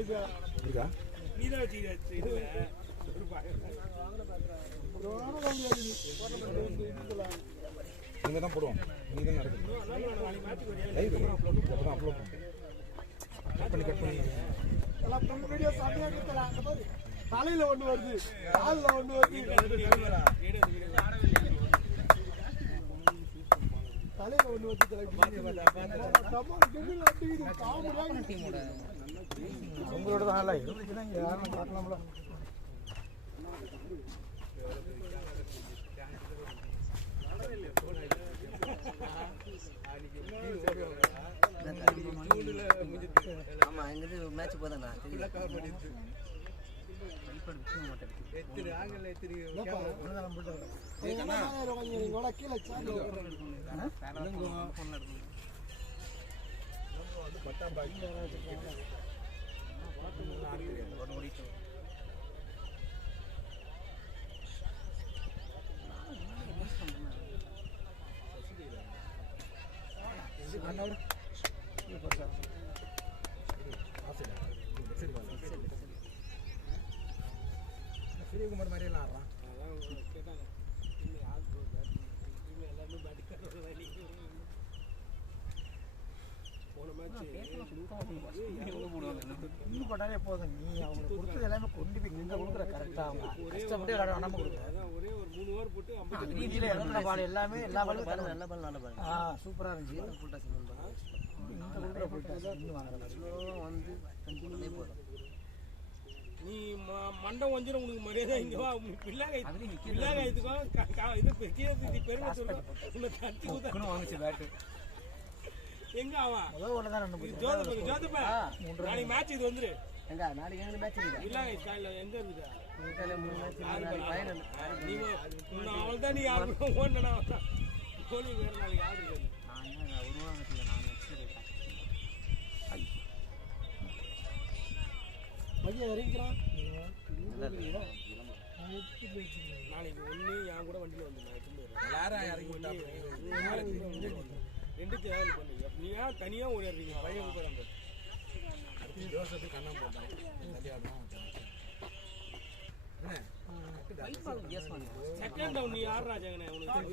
இருக்கா நீதான் வச்சு இதுல நீங்க தான் போடுவோம் நீ தான் நடக்குது லைவ் அப்பதான் அப்லோட் பண்ணி கட் பண்ணி வீடியோ தலையில ஒண்ணு வருது காலில் ஒண்ணு வருது தலையில ஒண்ணு வந்து உங்களோட தான் இருந்துச்சுன்னா இங்க யாரும் பார்க்கலாம்ல ஆமா எங்கிட்ட மேட்ச் போதாண்ணா சூரியகுமார் மாதிரி எல்லாம் ஆடுறான் இன்னும் போட்டாலே போதும் நீ அவங்களுக்கு கொடுத்தது எல்லாமே கொண்டு போய் இங்க கொடுக்குற கரெக்டா கஷ்டப்பட்டு விளையாட நம்ம கொடுக்குறேன் ஒரே ஒரு 3 ஓவர் போட்டு வீதியில இறங்குற பால் எல்லாமே எல்லா பாலும் நல்ல பால் நல்ல பால் சூப்பரா இருந்துச்சு இன்னும் வாங்குற வந்து கண்டிப்பாக போதும் நீ மண்டம் வந்து உங்களுக்கு மரியாதை இங்க வா பிள்ளாகாயத்துக்கும் இது பெரிய பெருமை சொல்றேன் உன்னை தட்டி வாங்கிச்சு பேட்டு எங்க அவன் முதல் நாளைக்கு மேட்ச் இது வந்துரு எங்க நாளைக்கு எங்க மேட்ச் இருக்கு பிள்ளாகாய் ஸ்டாயில எங்க இருக்குது வீட்டால 3 மேட்ச் நாளைக்கு ஃபைனல் நீ அவள்தான் நீ யாரும் ஓடனா கோலி வேற நாளைக்கு யாரு இல்லை நான் உருவாங்கல நான் மதியம் இறங்கிறான் நாளைக்கு ஒண்ணு என் கூட வண்டியில வந்து நான் எல்லாரும் இறங்கி ரெண்டு தேவை பண்ணி நீயா தனியா ஓடிடுறீங்க பழைய போறாங்க யோசனை கண்ணா போட்டான் செகண்ட் டவுன் நீ யார் ராஜாங்கண்ணே உனக்கு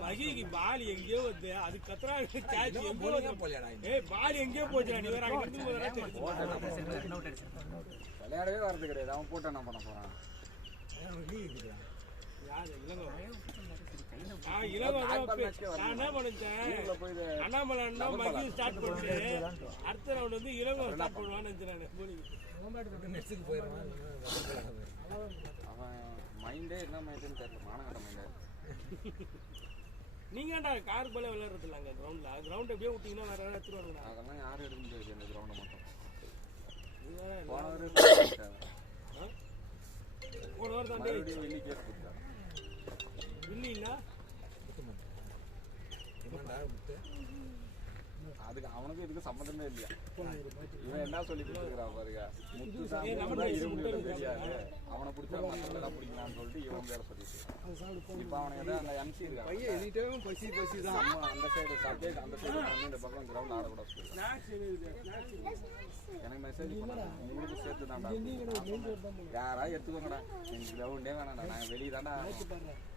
மகிக்கு பால் எங்கேயோ வந்து அது கத்துறா கேட்ச் எங்கேயோ போலியாடா பால் எங்கேயோ போச்சுடா நீ வேற அங்க விளையாடவே வரது கிடையாது அவன் போட்டு என்ன பண்ண போறான் அண்ணாமலை மகி ஸ்டார்ட் பண்ணிட்டு அடுத்த ரவுண்ட் வந்து இளங்கோ ஸ்டார்ட் பண்ணுவான்னு நினைச்சேன் போயிடுவான் அவன் மைண்டே என்ன மைண்டுன்னு தெரியல மானகட்ட மைண்டே நீங்க ஏன்டா கார் போல விளையாடுறது இல்லை அங்க கிரவுண்ட்ல கிரவுண்ட் எப்படியே விட்டீங்கன்னா வேற யாரும் எடுத்துருவாங்க அதெல்லாம் யாரும் எடுக்க முடியாது இந்த கிரவுண்டை மட்டும் போன வாரம் தான் வெள்ளி கேஸ் கொடுத்தாங்க வெள்ளி இல்ல அதுக்கு அவனுக்கு இதுக்கு சம்மந்தமே இல்லையா இவன் என்ன சொல்லி கொடுத்துருக்கான் பாருங்க முத்து தெரியாது அவனை பிடிச்சா மற்றவங்க பிடிக்கலாம்னு சொல்லிட்டு இவன் வேற சொல்லிட்டு இப்ப அவனுக்கு ஏதாவது அந்த எம்சி இருக்கான் பசி தான் அந்த சைடு சப்ஜெக்ட் அந்த சைடு இந்த பக்கம் கிரவுண்ட் ஆடக்கூடாது எனக்கு மெசேஜ் பண்ணாங்க உங்களுக்கு சேர்த்து தான்டா யாராவது எடுத்துக்கோங்கடா எனக்கு கிரவுண்டே வேணாம்டா நாங்கள் வெளியே தான்டா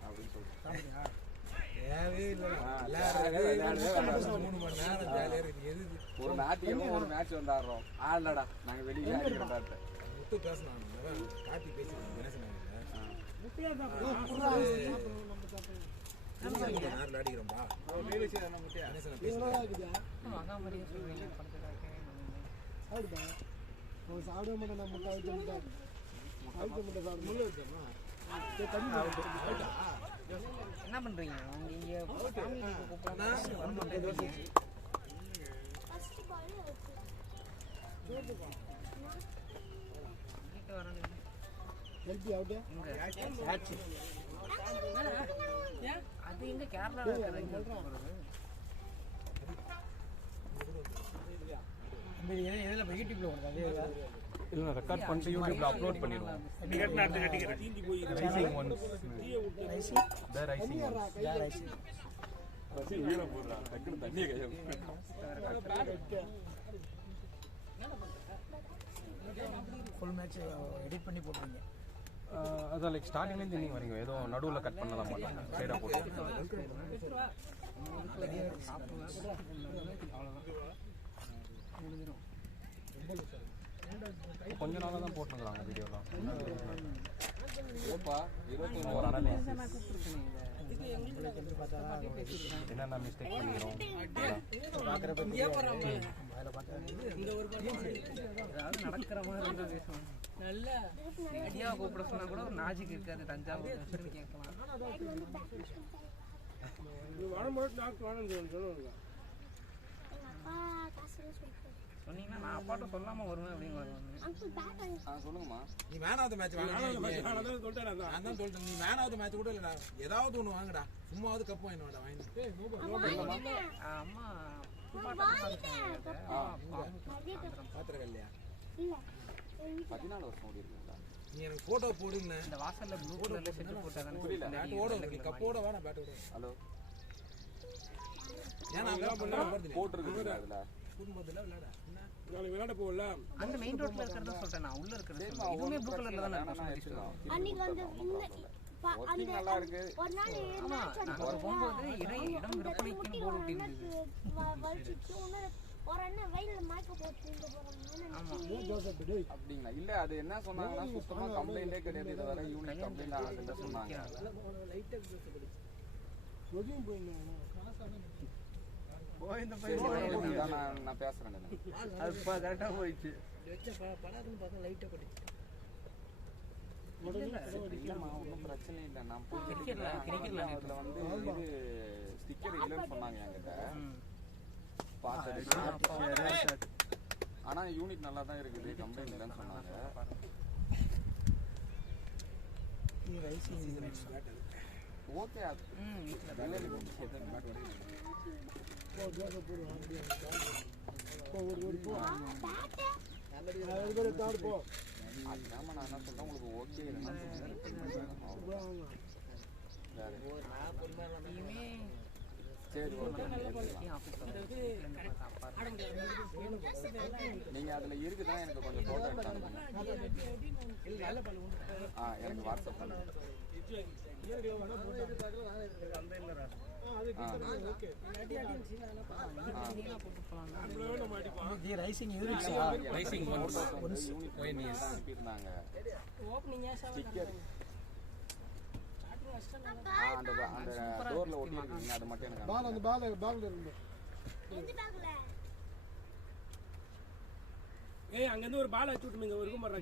அப்படின்னு சொல்லிட்டு ஒரு நாட்டியமா ஒரு மேட்ச் வந்தாடுறோம் ஆடலடா நாங்க வெளியில முத்து பேசணும் காட்டி பேசி அடிக்கிறோம்பா சாப்பிட மாட்டேன் என்ன பண்றீங்க நீங்க அது எங்க கேரளால யூடியூப்ல இல்லை ரெக்கார்ட் பண்ணிட்டு யூடியூப்ல அப்லோட் பண்ணிடுவோம். தீஞ்சி போய் ரைசிங் ஒன்ஸ் த ரைசிங் வீர போடுறான் டக்குன்னு தண்ணியை கையை ஃபுல் மேட்ச் எடிட் பண்ணி போட்டுருங்க. அதான் லைக் ஸ்டார்டிங்லேருந்து இன்னைக்கு வரைக்கும் ஏதோ நடுவில் கட் பண்ணலாம் மாட்டாங்க, சைடாக போட்டு கொஞ்ச நாளாக தான் போட்டுருக்குறாங்க வீடியோலாம். ஏப்பா 21 ஒரு அனலைஸ் பார்த்தா என்னென்ன மிஸ்டேக் பண்ணிக்கிறோம். பார்க்குறப்ப ஏதாவது நடக்கிற மாதிரி இருந்தா பேசுவோம். நல்லா ஐடியாவை கூப்பிட சொன்னா கூட ஒரு நாஜிக்கு இருக்காது. தஞ்சாவூர் கேட்கலாம். வரும்போது டாக்டர் வேணும் சொல்லுவாங்க. சொன்னீங்கன்னா நான் அப்பாட்ட சொல்லாம வருவேன் அப்படின்னு சொல்லுங்கம்மா. நீ மேன் ஆஃப் த மேட்ச் வாங்க. நான் சொல்லிட்டேன் நான் தான் சொல்லிட்டேன். நீ மேன் ஆஃப் த மேட்ச் கூட இல்லடா, ஏதாவது ஒன்று வாங்கடா. சும்மாவது கப் வாங்கிடுவாடா. வாங்கி அம்மா பாத்திரம் இல்லையா? 14 வருஷம் ஓடி இருக்குங்களா? நீ எனக்கு போட்டோ போடுங்க. இந்த வாசல்ல ப்ளூ கலர்ல செட் போட்டாதானே புரியல. பேட் ஓட கப்போட வா, நான் பேட் ஓட. ஹலோ ஏன்னா போடுறது போட்டுருக்குங்களா அதுல? குடும்பத்துல விளையாட நாளைக்கு விளையாட போகல. அந்த மெயின் ரோட்ல இருக்கிறத சொல்றேன் நான். உள்ள இருக்கிறது சொல்றேன். இதுவுமே ப்ளூ கலர்ல தானே இருக்கும். அன்னைக்கு வந்து ஒர்க்கிங் நல்லா இருக்கு. ஆமா நாங்க போகும்போது இடம் விற்பனைக்குன்னு போர்டு ஒட்டிருந்தது. அப்படிங்களா? இல்ல அது என்ன சொன்னாங்கன்னா சுத்தமா கம்ப்ளைண்டே கிடையாது. இது வரை யூனிட் கம்ப்ளைண்ட் ஆகுதுன்னு சொன்னாங்க. நான் பேசுறேன். அது கரெக்டா போயிடுச்சு. இல்லம்மா ஒன்றும் பிரச்சனை இல்லை. நான் போய் அதுல வந்து இது ஸ்டிக்கர் இல்லைன்னு சொன்னாங்க என்கிட்ட. பார்த்தது. ஆனா யூனிட் நல்லா தான் இருக்குது, கம்ப்ளைண்ட் இல்லைன்னு சொன்னாங்க. ஓகே அது அதுதான் நான் என்ன சொல்றேன், உங்களுக்கு ஓகே சரி ஓகே. நீங்க அதுல இருக்குதான் எனக்கு கொஞ்சம் போட்டோ எடுத்தாங்க. எனக்கு வாட்ஸ்அப் பண்ணுங்க. ரைசிங் அனுப்பியிருந்தாங்க ஸ்டிக்கர். அந்த டோர்ல ஒட்டிருக்கீங்க, அது மட்டும் எனக்கு பால் அந்த பால் இருந்து ஏய் அங்க இருந்து ஒரு பால் அடிச்சு விட்டுங்க. ஒரு இருக்கும் பால்.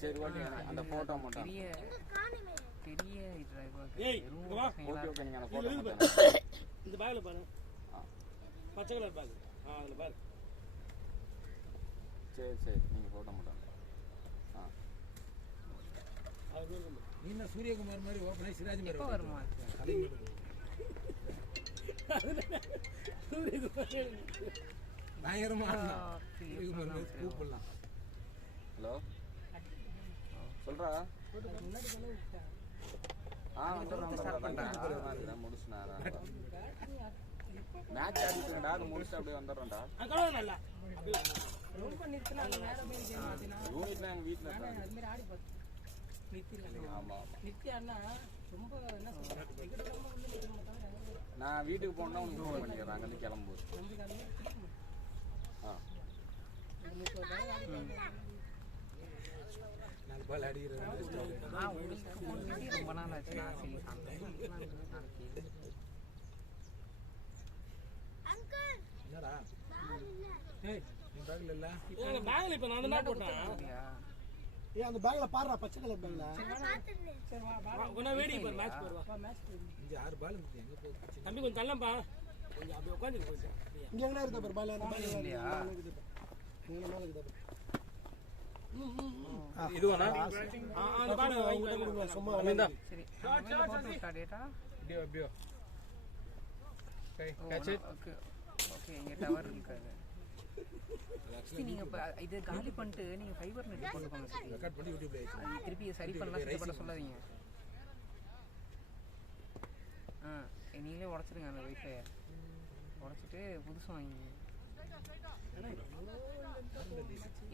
சரி ஓகே. அந்த போட்டோ மட்டும் பெரிய ஏய் இங்க வா. Okay okay. நீங்க அந்த போட்டோ மட்டும் இந்த பேக்ல பாரு. பச்சை கலர் பேக். அதுல பாரு. சரி சரி. நீங்க போட்டோ மட்டும் நீ என்ன சூரியகுமார் மாதிரி ஓப்பனாக சிராஜ் மாதிரி வருமா? பயங்கரமா சூரியகுமார் மாதிரி கூப்பிடலாம். ஹலோ சொல்றா. முடிச்சுனா மேட்ச் ஆடிட்டுடா, அது முடிச்சுட்டு அப்படியே வந்துடுறேன்டா. யூனிட்லாம் எங்க வீட்டுல இருக்காங்க. ஆமா நான் வீட்டுக்கு போனா உனக்கு ஃபோன் பண்ணிக்கிறேன். அங்கிருந்து கிளம்பும்போது பால் அடிக்கிறது ரொம்ப நாள் ஆச்சு. என்னடா ஏய் நீ பேக்ல இல்ல? பேக்ல இப்ப நான் தான் போட்டேன். ஏய் அந்த பேக்ல பாருடா, பச்சை கலர் பேக்ல. உன வேடி பாரு. மேட்ச் போடுவா. இங்க 6 பால் இருக்கு. எங்க போச்சு தம்பி? கொஞ்சம் தள்ளம்பா. கொஞ்சம் அப்படியே உட்கார்ந்து போயிடு. இங்க எங்கடா இருக்கு பாரு பால். அந்த பால் இல்லையா? நீங்க மேல இருக்குது. இதுவானா? அந்த பால் வாங்கி கொடுங்க. சும்மா அமீந்தா சரி போட்டு ஸ்டார்ட் அப்படியே ஓகே கேட்ச் இட். ஓகே இங்க டவர் இருக்காது. சக்தி நீங்க இப்ப இது காலி பண்ணிட்டு நீங்க ஃபைபர் நெட் போட்டுக்கோங்க சக்தி. ரெக்கார்ட் பண்ணி யூடியூப்ல ஏத்து. அது திருப்பி சரி பண்ணலாம் சரி பண்ண சொல்லாதீங்க. நீங்களே உடைச்சிருங்க அந்த வைஃபை உடைச்சிட்டு புதுசு வாங்கிங்க.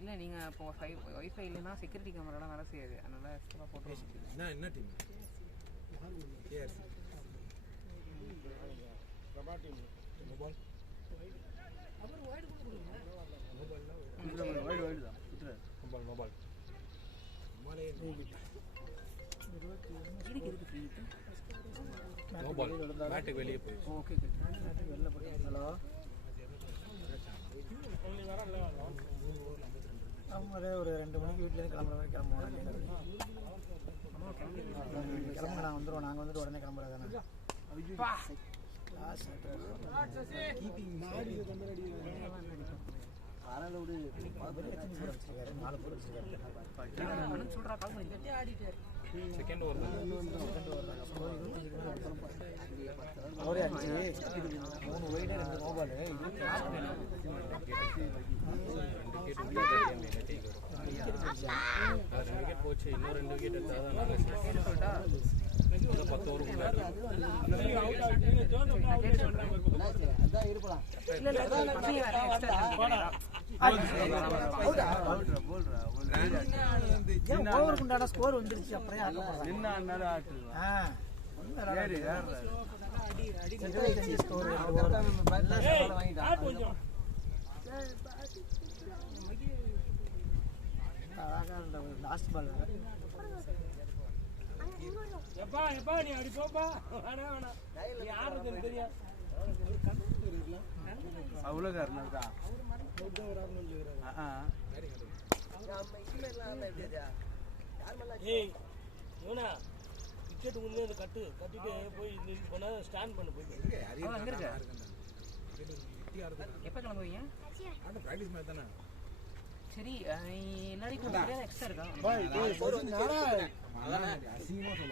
இல்லை நீங்கள் இப்போ வைஃபை இல்லைன்னா செக்யூரிட்டி கேமராலாம் வேலை செய்யாது, அதனால எக்ஸ்ட்ரா போட்டு என்ன team KRC Prabha team mobile mobile பேட்டுக்கு வெளியே போய் ஓகே வெளில போய் ஹலோ ஆமாம் ஒரு 2 மணிக்கு வீட்டிலேருந்து கிளம்புற மாதிரி கிளம்புவோம். கிளம்புங்க, நான் வந்துடுவோம். நாங்கள் வந்துட்டு உடனே கிளம்புறது தானே. செகண்ட் ஓவர் அவரே 5 3 வைடு 2 மொபைல் விக்கெட் போச்சு. இன்னும் 2 விக்கெட் எடுத்தாதான் 10 ஓவருக்குள்ள ஓவருக்குண்டான ஸ்கோர் வந்துருச்சு. அப்புறம் லாஸ்ட் பால் எப்பா நீ அப்படி போப்பா. வேணாம் நீ ஆடுறது தெரியும். ஏய் இவனா விக்கெட் உள்ளே கட்டிட்டு போய் போனா ஸ்டாண்ட் பண்ண போய் எப்போ கிளம்புவீங்க? பிராக்டிஸ் மேட்ச் தானே. சரி எல்லாரையும் எக்ஸ்ட்ரா இருக்கா?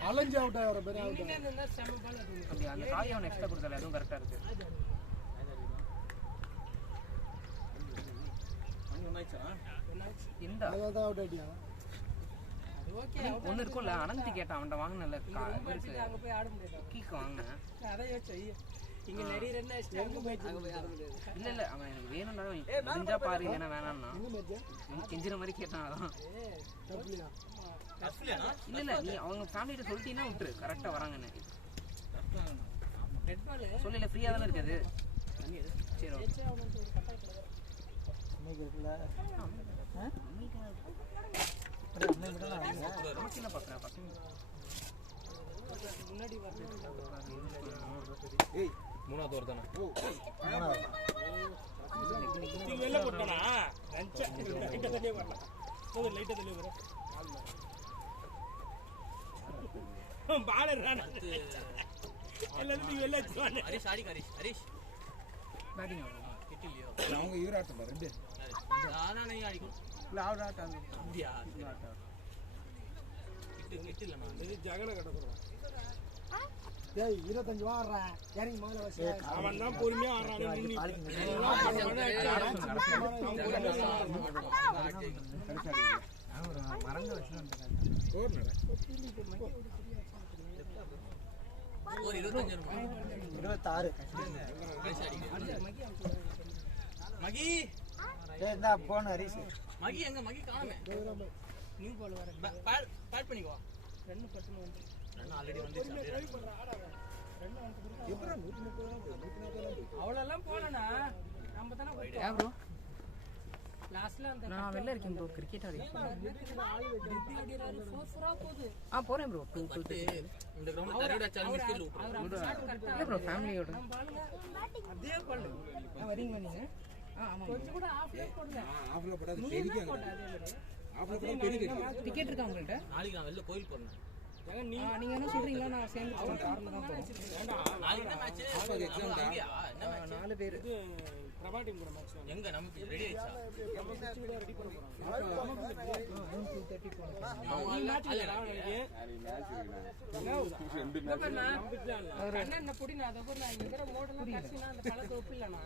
அலைஞ்சு அவுட் ஆகிற பேர் அப்படி அந்த காலி அவன் எக்ஸ்ட்ரா கொடுக்கல, அதுவும் கரெக்டாக இருக்கு. இந்த அவுட் ஆயிட்டியா? ஒன்று இருக்கும்ல, அனந்தி கேட்டான் அவன்கிட்ட வாங்கினல கீக்கு வாங்கினேன். இல்லை அவன் எனக்கு வேணும்னா முடிஞ்சா பாரு, இல்லைன்னா வேணாம்னா கெஞ்சுற மாதிரி கேட்டான். அதான் இல்லை நீ அவங்க ஃபேமிலிகிட்ட சொல்லிட்டீங்கன்னா விட்டுரு, கரெக்டாக வராங்கன்னு சொல்லல. ஃப்ரீயாக தானே இருக்காது. சரி நமக்கு என்ன பார்க்குறேன் பசங்க முன்னாடி மூணாவது ஓவர் தானே. வெளில போட்டானா லைட்டாக தள்ளியே வரலாம். லைட்டாக தள்ளி வர பாலர் எல்லாத்தையும் வெளில வச்சுருவாங்க. அவங்க ஈராட்டம் 2 ஜகன கட்ட 25 வாடுறா இறங்கி முதல்ல அவன் தான் பொறுமையா மறந்து வச்சு 26 மகி ஏண்டா போன் ஹரிஸ் மகி எங்க மகி காணோமே. நியூ பால் வர பேட் பண்ணிக்கோ. ரன் கட்டணும் வந்து ரன் ஆல்ரெடி வந்துச்சு. எப்பறா 130 அவ்வளவுலாம் போறனா நம்ம தான போயிட்டோம். ஏன் ப்ரோ லாஸ்ட்ல அந்த நான் வெளில இருக்கேன் ப்ரோ, கிரிக்கெட் ஆடிறாரு 4-4 போகுது. போறேன் ப்ரோ. இந்த கிரவுண்ட் தரடா சால் மிஸ்டேக் இல்லை ப்ரோ ஃபேமிலியோட அதே பால் வரீங்க நீங்க? ஆமாம் கொஞ்சம் கூட ஆஃப்ல போடல. ஆஃப்ல போடாத பெரிக்காங்க. ஆஃப்ல போடாத பெரிக்காங்க. டிக்கெட் இருக்கா உங்கள்கிட்ட? நாளைக்கு நான் வெளில கோயில் போறேன். நீங்க என்ன சொல்றீங்களா? நான் சேர்ந்து கார்ல தான் போறேன். நாளைக்கு என்ன மேட்ச்? ஆஃப்ல எக்ஸாம் தான். என்ன மேட்ச்? 4 பேர். இது பிரபா டீம் கூட மேட்ச். எங்க நமக்கு ரெடி ஆயிச்சா? நம்ம பிச்சு கூட ரெடி பண்ண போறோம். 2:30 போறோம். நீ மேட்ச் இல்லடா நாளைக்கு. அவர் என்ன பொடி நான் அத கூட நான் இங்க இருக்கிற மோடலாம் கட்சினா அந்த பழத்தை ஒப்பில்லனா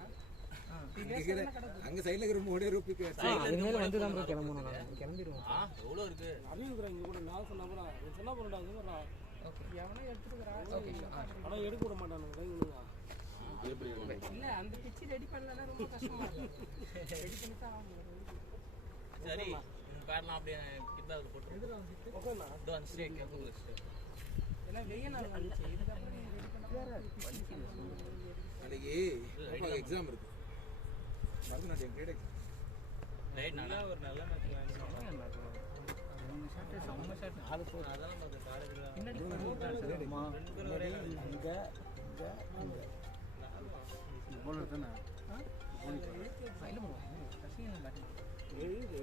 அங்க சைடுல இருக்கிற மூணு ரூபாய்க்கு இனிமேல் வந்து தான் ப்ரோ கிளம்பணும் நான் கிளம்பிடுவோம் அறிவு இருக்கிற இங்க கூட நான் சொன்னா கூட சொன்னா போறடா இதுடா எவனோ எடுத்துக்கிறான். ஓகே ஆனா எடுக்க விட மாட்டானுங்க இவனுங்க இல்ல அந்த பிச்சு ரெடி பண்ணலன்னா ரொம்ப கஷ்டமா இருக்கும். ரெடி பண்ணி தான் ஆகணும். சரி பேர்லாம் அப்படியே கிட்டால போட்டு ஓகேண்ணா டோ அந்த ஸ்டேக் கேக்குது ஏன்னா வெயில் நாள் வந்துச்சு இதுக்கு அப்புறம் ரெடி பண்ணா நாளைக்கு பாப்பாக்கு எக்ஸாம் இருக்கு பரதநாட்டியம் கிரேட் எக்ஸாம் ரைட் நல்லா ஒரு நல்ல மேட்ச் செம்ம ஷாட் ஆளு போடு அதெல்லாம் நம்ம காலேஜ்ல பின்னாடி அம்மா இங்க போல தானே இல்ல ப்ரோ சசிகன் பேட்டிங் எழுது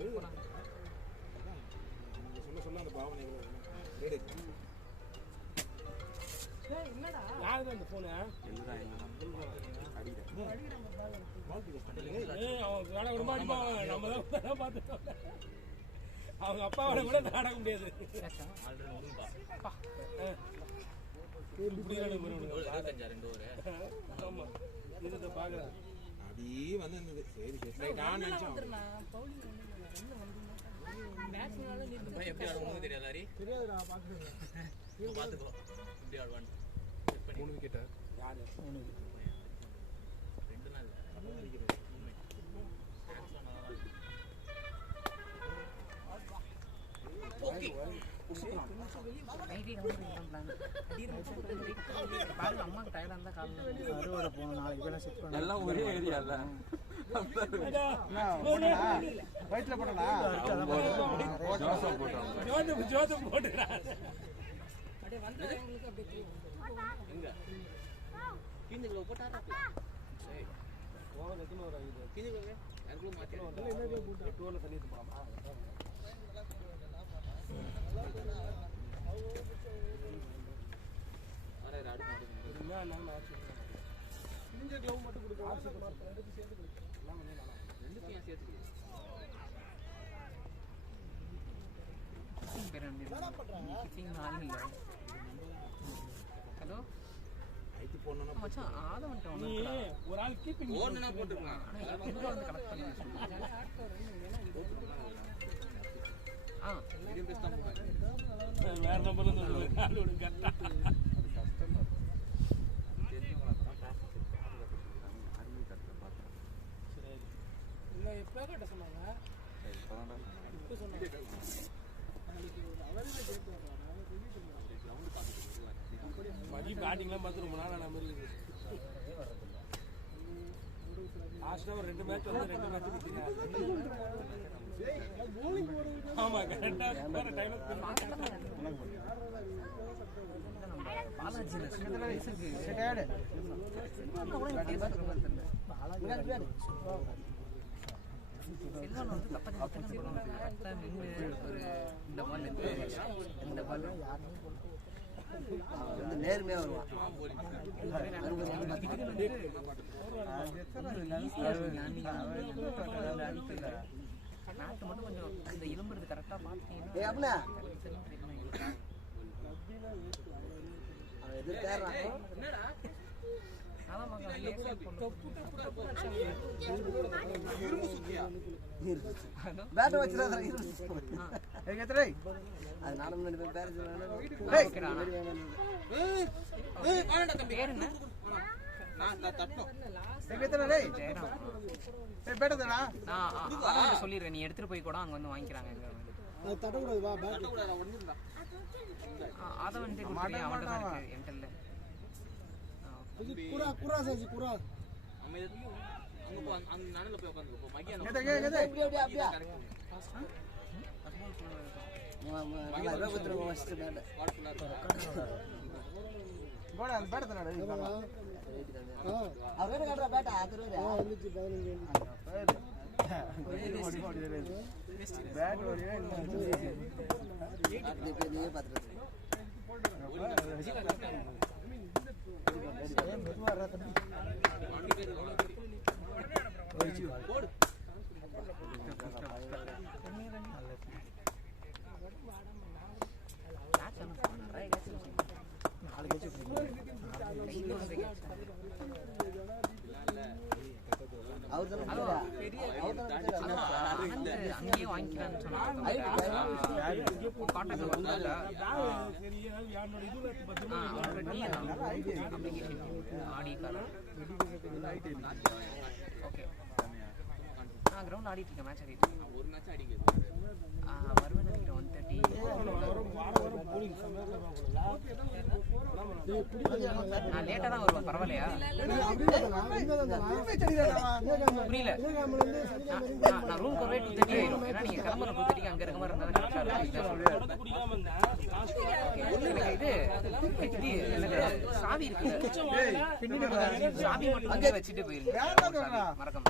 நீங்க சொல்ல அந்த பாவனைகள் கிரேட் எக்ஸாம் என்னடா யாருக்கு அந்த போனு அவன் விட விட மாட்டான் நம்ம தான் பார்த்துட்டோம் அவங்க அப்பாவோட கூட நாட முடியாது ஆல்ரெடி முடிஞ்சா இப்படி வருவாங்க 25 ரெண்டு ஓவர் ஆமா இதை பார்க்குறேன் அப்படியே வந்து சரி சரி நான் நினைச்சேன் பவுலிங் மேட்ச்னால நீ எப்படி ஆடுவோம் தெரியாது ஹரி தெரியாதுடா பார்க்குறேன் பாத்துக்கோ எப்படி ஆடுவான் செக் பண்ணி 3 விக்கெட் யாரு ரெண்டு நாள் ஓகே ஐடி நம்பர் பிளான் பாருங்க அம்மாக்கு டயர்டா இருந்தா காலைல அறுவடை போகணும் நாளைக்கு போய் செட் பண்ண எல்லாம் ஒரே ஏரியால வயிற்றுல போட்டா ஜோசப் போட்டாங்க ஜோதம் போட்டுறா அப்படியே வந்தவங்களுக்கு அப்படியே தெரியும் எங்க கீழே போட்டாரா ஏய் போன எத்தனை வர இது கீழே யாருக்குள்ள மாத்தி டூர்ல தண்ணி போலாமா அரே ராடு மாடு என்ன மேட்ச் இந்த க்ளவ் மட்டும் கொடுங்க ரெண்டு சேர்த்து கொடுங்க எல்லாம் பண்ணலாம் ரெண்டுத்தையும் ஏன் சேர்த்துக்கிறியா ஹலோ ஐடி போடணும்னா மச்சான் ஆதவன்ட்ட நீ ஒரு ஆள் கீப்பிங் ஓடுனா போட்டுக்கலாம் வந்து கனெக்ட் பண்ணி மீடியம் பேஸ் தான் போடுறாங்க வேற நம்பர்ல இருந்து கால் விடுங்க இல்ல எப்ப கேட்ட சொன்னாங்க இப்ப சொன்னாங்க மதி பேட்டிங்லாம் பார்த்து ரொம்ப நாள் ஆன மாதிரி இருக்கு லாஸ்டா ஒரு 2 மேட்ச் வந்து 2 மேட்ச் விட்டீங்க ஆமா கரெக்டா வேற டைம் பாலாஜி செட்டாடு செல்வன் வந்து தப்பா நின்று ஒரு இந்த பால் இந்த பால் நேர்மையா வருவான் நாட்டு மட்டும் கொஞ்சம் இந்த எலும்புறது கரெக்டா பார்த்தீங்கன்னா பேட் வச்சுடா அது நானும் முன்னாடி போய் பேர பேர் என்ன நான் சொல்லிடுறேன் நீ எடுத்துட்டு போய் கூட அங்க வந்து வாங்கிக்கிறாங்க அதை வந்து அவன்கிட்ட தான் இருக்கு என்கிட்ட இல்ல அங்க போ அந்த நனல போய் உட்கார்ந்து போ மகியா அவர் அங்கேயே வாங்கிக்கலாம்னு சொன்னாங்க. கான்டாக்ட் வந்தால சரி ஏதாவது யாரோட இதுல பத்திரமா ஆல்ரெடி அப்ளிகேஷன் ஆடி கார்டு ஓகே. நான் கிரவுண்ட் ஆடிட்டு இருக்கேன், மேட்ச் ஆடிட்டு இருக்கேன். ஒரு மேட்ச் அடிக்குது வருவேன் நினைக்கிறேன் 1:30. நான் லேட்டா தான் வருவேன், பரவாயில்லையா? புரியல. நான் ரூம் வரவே 2:30 ஆயிரும். ஏன்னா நீங்க கிளம்புற 2:30 அங்க இருக்க மாதிரி இருந்தா குடிக்காம இருந்தேன். இது சாவி இருக்குல்ல, சாவி மட்டும் அங்கே வச்சுட்டு போயிருங்க. மறக்காம.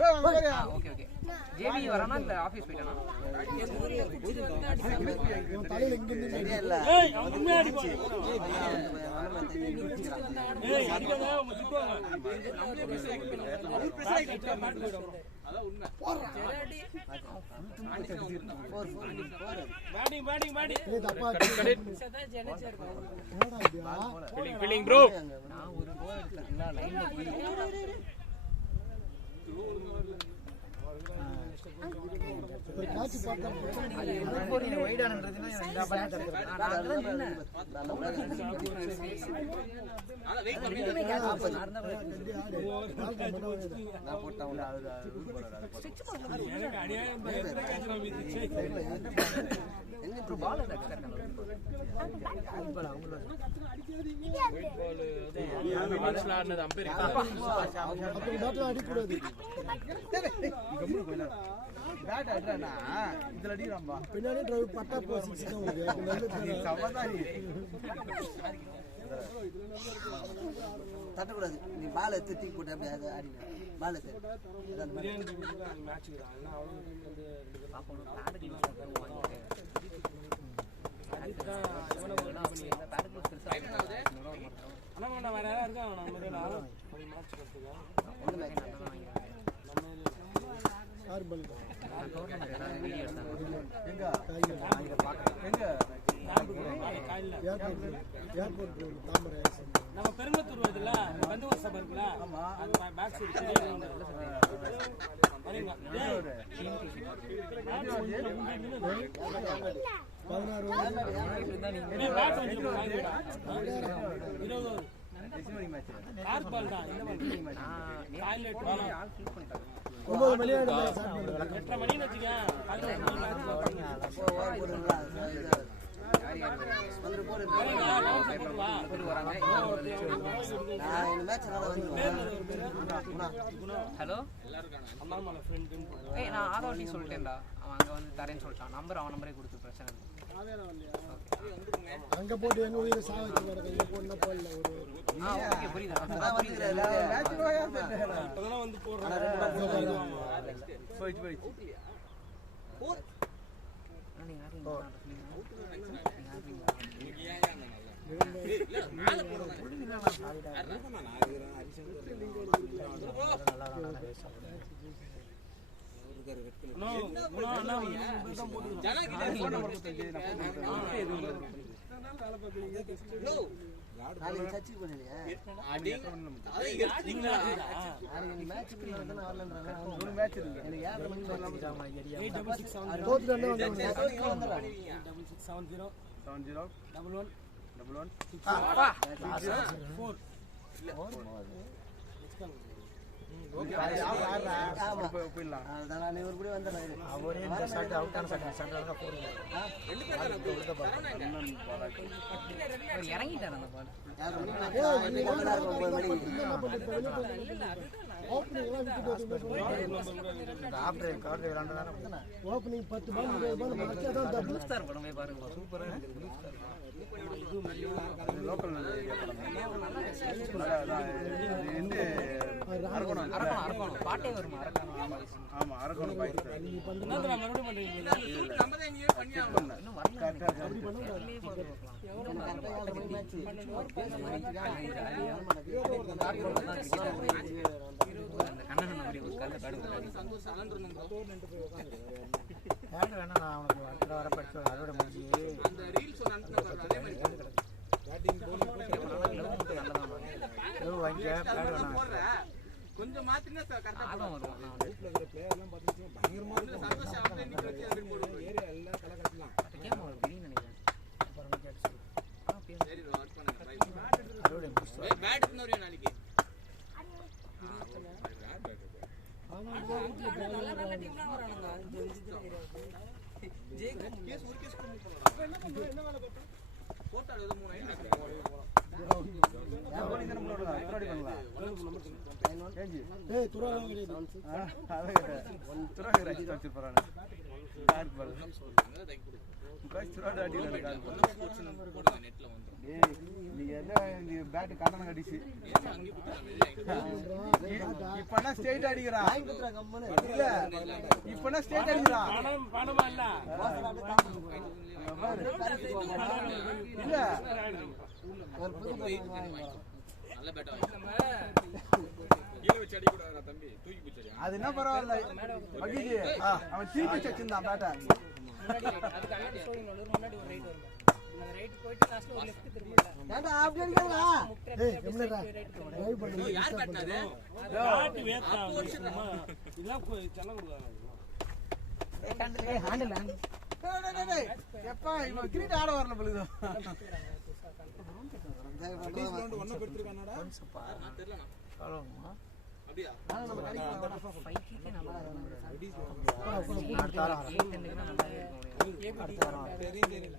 Okay okay. ஜேபி வரானா இல்ல ஆபீஸ் போயிட்டானா? ஏய் அவன் முன்னாடி போ. ஏய் அடிக்காத அவங்க திட்டுவாங்க. அதான் உண்மை batting batting batting feeling bro. நான் ஒரு கோல் எடுத்தேன்ல லைன்ல போய் அதான் வெயிட் பண்ணி எனக்கு அநியாயம் பயங்கர கேட்கறான் வீட்டுக்கு. பால் தட்டக்கூடாது. நீ பால் எடுத்து தூக்கி போட்டு அப்படியே அதை ஆடின பால் எடுத்து பிரியாணி மேட்ச் தான் அவ்வளவு வந்து அண்ணா வேற யாரா இருக்காங்க நம்ம மேட்ச் நம்ம பெரும்பத்தூர் வருதுல்ல பந்தூர் சபை இருக்குல்ல அது பேக் சைடு வரீங்க. ஹலோ ஏய் நான் ஆதோட்டி சொல்லிட்டேன்டா. அவன் அங்க வந்து தரேன்னு சொல்லிட்டான். நம்பர் அவன் நம்பரே கொடுத்து பிரச்சனை இல்லை. அங்க போட்டு எங்க உயிரை சாவச்சு இங்க போனா போடல ஒரு ஓகே புரியுதா? இப்பதான் வந்து போடுறாங்க. சர்ச்சை பண்ணலையா அடி அதான் எடுத்தீங்களா மேட்ச் வந்து நான் வரலன்றாங்க. ஒரு மேட்ச் இருக்கு. எனக்கு 7 மணி மேட்ச் 8667 தோத்துட்டேன்னா வந்து 8670 70 11 11 அப்பா 4 ஓகே போயிடலாம். அதான் நான் இவர் கூட வந்தேன். அவரே இந்த ஷாட் அவுட் ஆன ஷாட் தான் போடுங்க. இறங்கிட்டார் அந்த பால். ஓப்பனிங் 10 பால் 20 பால் மச்சா தான் ப்ளூ ஸ்டார் படம் போய் பாருங்க, சூப்பரா இருக்கு. லோக்கல் ஏரியா அரக்கணும் பாட்டே வருமா? அரக்கணும் ஆமா அரக்கணும் பாய்ஸ் என்னடா மறுபடியும் பண்றீங்க? நம்ம தான் எங்கேயோ பண்ணியாகணும். இன்னும் வரல. கண்ணன் அப்படி ஒரு கல்ல பேடு சந்தோஷம் பேட் வேணா நான் அவனுக்கு அடுத்த வர படிச்சு அதோட முடிஞ்சு அந்த ரீல்ஸ் ஒன்று அனுப்புன பாருங்க, அதே மாதிரி போடுற கொஞ்சம் மாத்தினா கரெக்டா ஆதம் வருவான். பிளேயர்லாம் பாத்தீங்கன்னா பயங்கரமா சந்தோஷம் அவன் இன்னைக்கு வச்சு போட்டோ ஏதோ 3 ஐடி பேட் காட்டணும் கடிச்சு இப்பனா ஸ்ட்ரைட் அடிக்கிறான் இல்ல இப்பனா ஸ்ட்ரைட் அடிக்கிறான் பணமா இல்ல இல்ல நல்ல பேட்டா கீழே வச்சு அடி கூடாதா தம்பி, தூக்கி பிடிச்சா அது என்ன பரவாயில்ல மகிஜி அவன் தூக்கி வச்சு வச்சிருந்தான் பேட்டை யார் பேட்டாரு பாட்டு வேஸ்டா இதெல்லாம் செல்லம் கொடுக்குறாங்க. எப்பா இவன் கிரிக்கெட் ஆட வரல பொழுது ஒன்னும் பெருத்திருக்கானடா நான் தெரியலண்ணா அப்படியா தெரியும்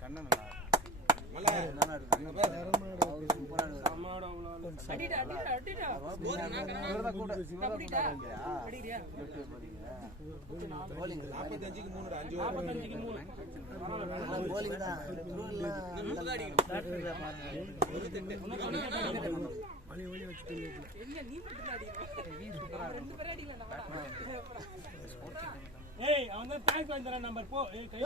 கண்ணன் ஏய் அவன் தான் டாக் வாங்குறான் நம்பர் போ. ஏய் கை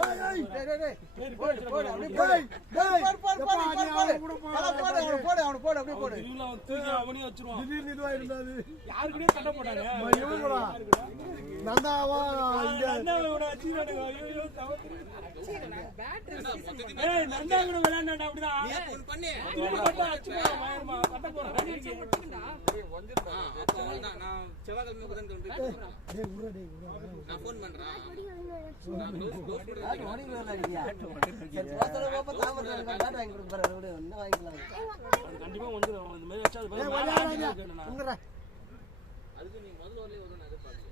அவனே வச்சிருவான். யாரு கூட சண்டை போட்டாங்க நந்தா கூட விளையாண்டா அப்படிதான் ஃபோன் பண்ணி சண்டை போறான். நான் செவ்வாய்க்கிழமை கூட நான் ஃபோன் பண்றேன் கண்டிப்பா வந்துடும். இந்த மாதிரி வச்சா அதுக்கு நீ முதல்ல வரலே வரும்னு எதிர்பார்க்கல.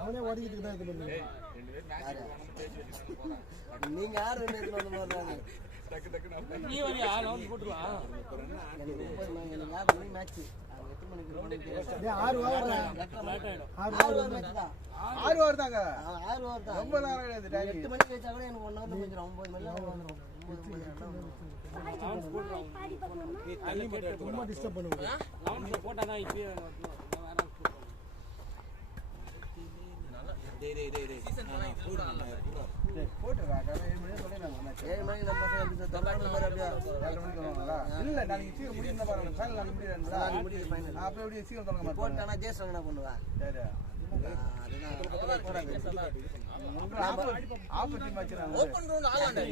அவனே ஓடிக்கிட்டு தான் இது பண்ணுங்க நீங்க யாரு நீ வரியா லவுண்ட் போட்டுருவா. ஆறு ஓவர் தாங்க ரொம்ப நேரம் கிடையாது 8 மணிக்கு வச்சா கூட எனக்கு 1 ஹவர்ல முடிஞ்சிடும் 9 மணில வந்துடும் ரொம்ப டிஸ்டர்ப் பண்ணுங்க லவுண்ட் போட்டாதான் இப்பயே சீசன் போனா இது கூட நல்லா போட்டுறா 7 மணிக்கு சொல்லிடலாம் 7 மணிக்கு நம்ம தொலைந்து நம்பர் அப்படியே 7 மணிக்கு வருவாங்களா இல்ல நான் சீக்கிரம் முடியும்னா பாருங்க ஃபைனல் நான் முடியறேன்ல நான் முடியுது ஃபைனல் அப்ப எப்படி சீக்கிரம் தொடங்க மாட்டேன் போட்டானா ஜேஸ் என்ன பண்ணுவா சரி ஆப்பர்ட்டி மேட்ச் ஓபன் ரவுண்ட் ஆலாண்டா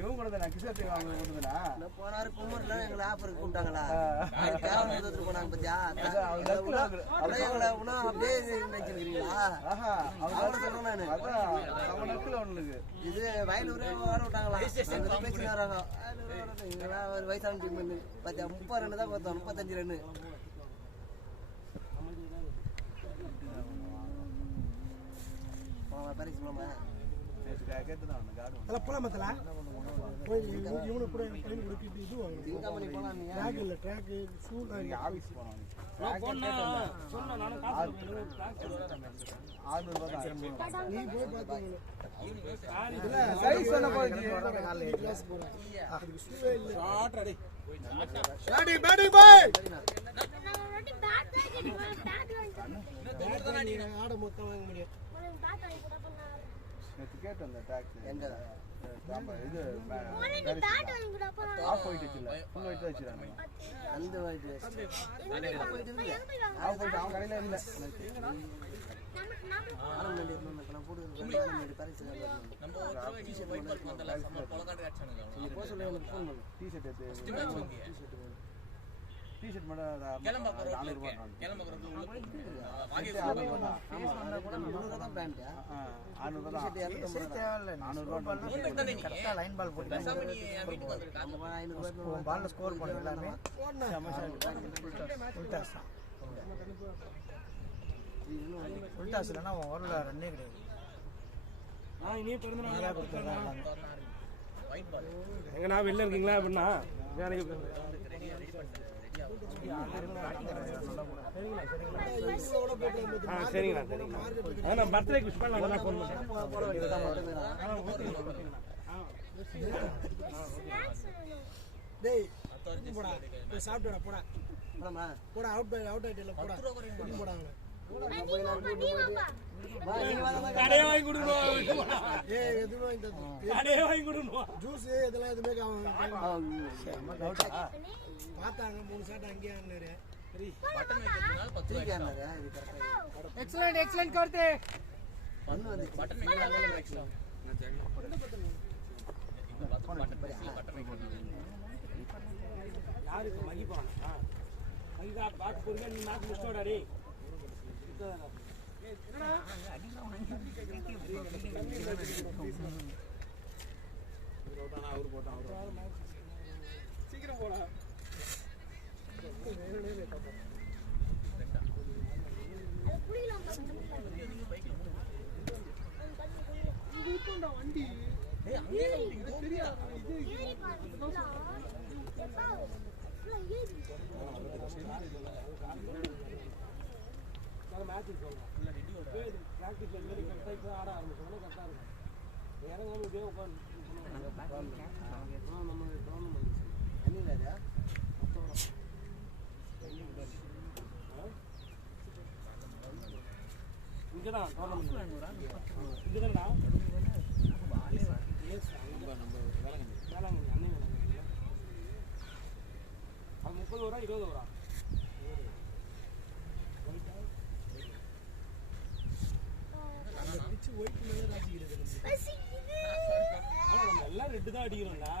இவங்க கூட நான் கிசர்ட்டி வாங்க கொடுத்தல நான் போனாரு குமர்ல எங்க ஆஃபருக்கு கூப்பிட்டாங்களா கேவலம் எடுத்துட்டு போனாங்க பத்தியா அவங்கள உனா அப்படியே நினைச்சிருக்கீங்களா ஆஹா அவங்க சொல்றேன் நான் அதான் அவனுக்குல ஒண்ணுக்கு இது வயலூரே வர விட்டாங்களா அங்க பேசி வராங்க ஒரு வயசான டீம் பண்ணு பத்தியா 30 ரன் தான் பார்த்தோம் 35 ரன் பரிசு போலாமா போலாமத்தல போய் இவனு கூட பையன் கொடுத்துட்டு இது வாங்கணும் திங்கமணி போலாம் நீ ட்ராக் இல்ல ட்ராக் ஷூ நான் ஆபீஸ் போறோம் போனா சொன்னா நானும் காசு நீ போய் பாத்தீங்க இல்ல சைஸ் சொன்ன போய் கிளாஸ் போறேன் அதுக்கு ஷூவே இல்ல ஷார்ட் ரெடி பேட்டிங் பாய் ஆட மொத்தம் வாங்க முடியும் கேட் அந்த டாக்ஸ் எங்க இது ஆஃப் ஒயிட் இல்ல ஃபுல் ஒயிட் வச்சிராங்க அந்த ஒயிட் ஆஃப் ஒயிட் அவங்க கடையில இல்ல நான் போடு பரிசு நம்ம டிஷர்ட் ஒயிட் பார்ட் வந்தல நம்ம பொலகாட் அடிச்சானுங்க அப்போ சொல்ல எனக்கு ஃபோன் பண்ணு டி-ஷர்ட் எடுத்து டி-ஷர்ட் டிஷர்ட் மட்டும் கிளம்ப 400 ரூபாய் கிளம்ப உள்ள வாங்கி தான் பேண்ட் 600 தான் 400 ரூபாய் கரெக்டா லைன் பால் போட்டு பேசாம நீ வீட்டுக்கு வந்துருக்க 500 ரூபாய் பால்ல ஸ்கோர் பண்ண எல்லாமே உல்டாஸ் இல்லைன்னா அவன் ஓரல ரன்னே கிடையாது. இனியே பிறந்த நாள் கொடுத்துருக்காங்க ஒயிட் பால் எங்கண்ணா வெளில இருக்கீங்களா அப்படின்னா வேலைக்கு சரிங்களா சரிங்களா அதான் பர்த்டே விஷ் பண்ணலாம் ஃபோன் டேய் போடா போய் சாப்பிடுடா போடா போலாமா போடா அவுட் ஆயிட்டல போடா போடாங்க கடையை வாங்கி கொடுங்க ஏய் எதுவும் இந்த கடையை வாங்கி கொடுங்க ஜூஸ் இதெல்லாம் எதுவுமே பார்த்தாங்க 3 ஷாட் அங்கேயே ஆனாரு பட்டன் வைக்கிறதுனால 10 ரூபாய் எக்ஸலென்ட் எக்ஸலென்ட் கார்த்தி பண்ணு வந்து பட்டன் வைக்கிறதுனால எக்ஸ்ட்ரா பட்டன் வைக்கிறது யாருக்கு மகிப்பானா மகிதா பாத்து பொறுங்க நீ மேட்ச் முடிச்சோடா டேய் சீக்கிரம் போடா பிராக்டிஸ்ல இருந்து கரெக்டாக இப்போ ஆட ஆரம்பிச்சோம்னா கரெக்டாக இருக்கும் இறங்காம இதே உட்காந்து நம்ம இங்கதான் இங்கதான்டா வேளாங்கண்ணி அன்னை வேளாங்கண்ணி அது 30 ரூபா 20 ரூபா நம்ம எல்லாம் ரெட்டு தான் அடிக்கிறோம்டா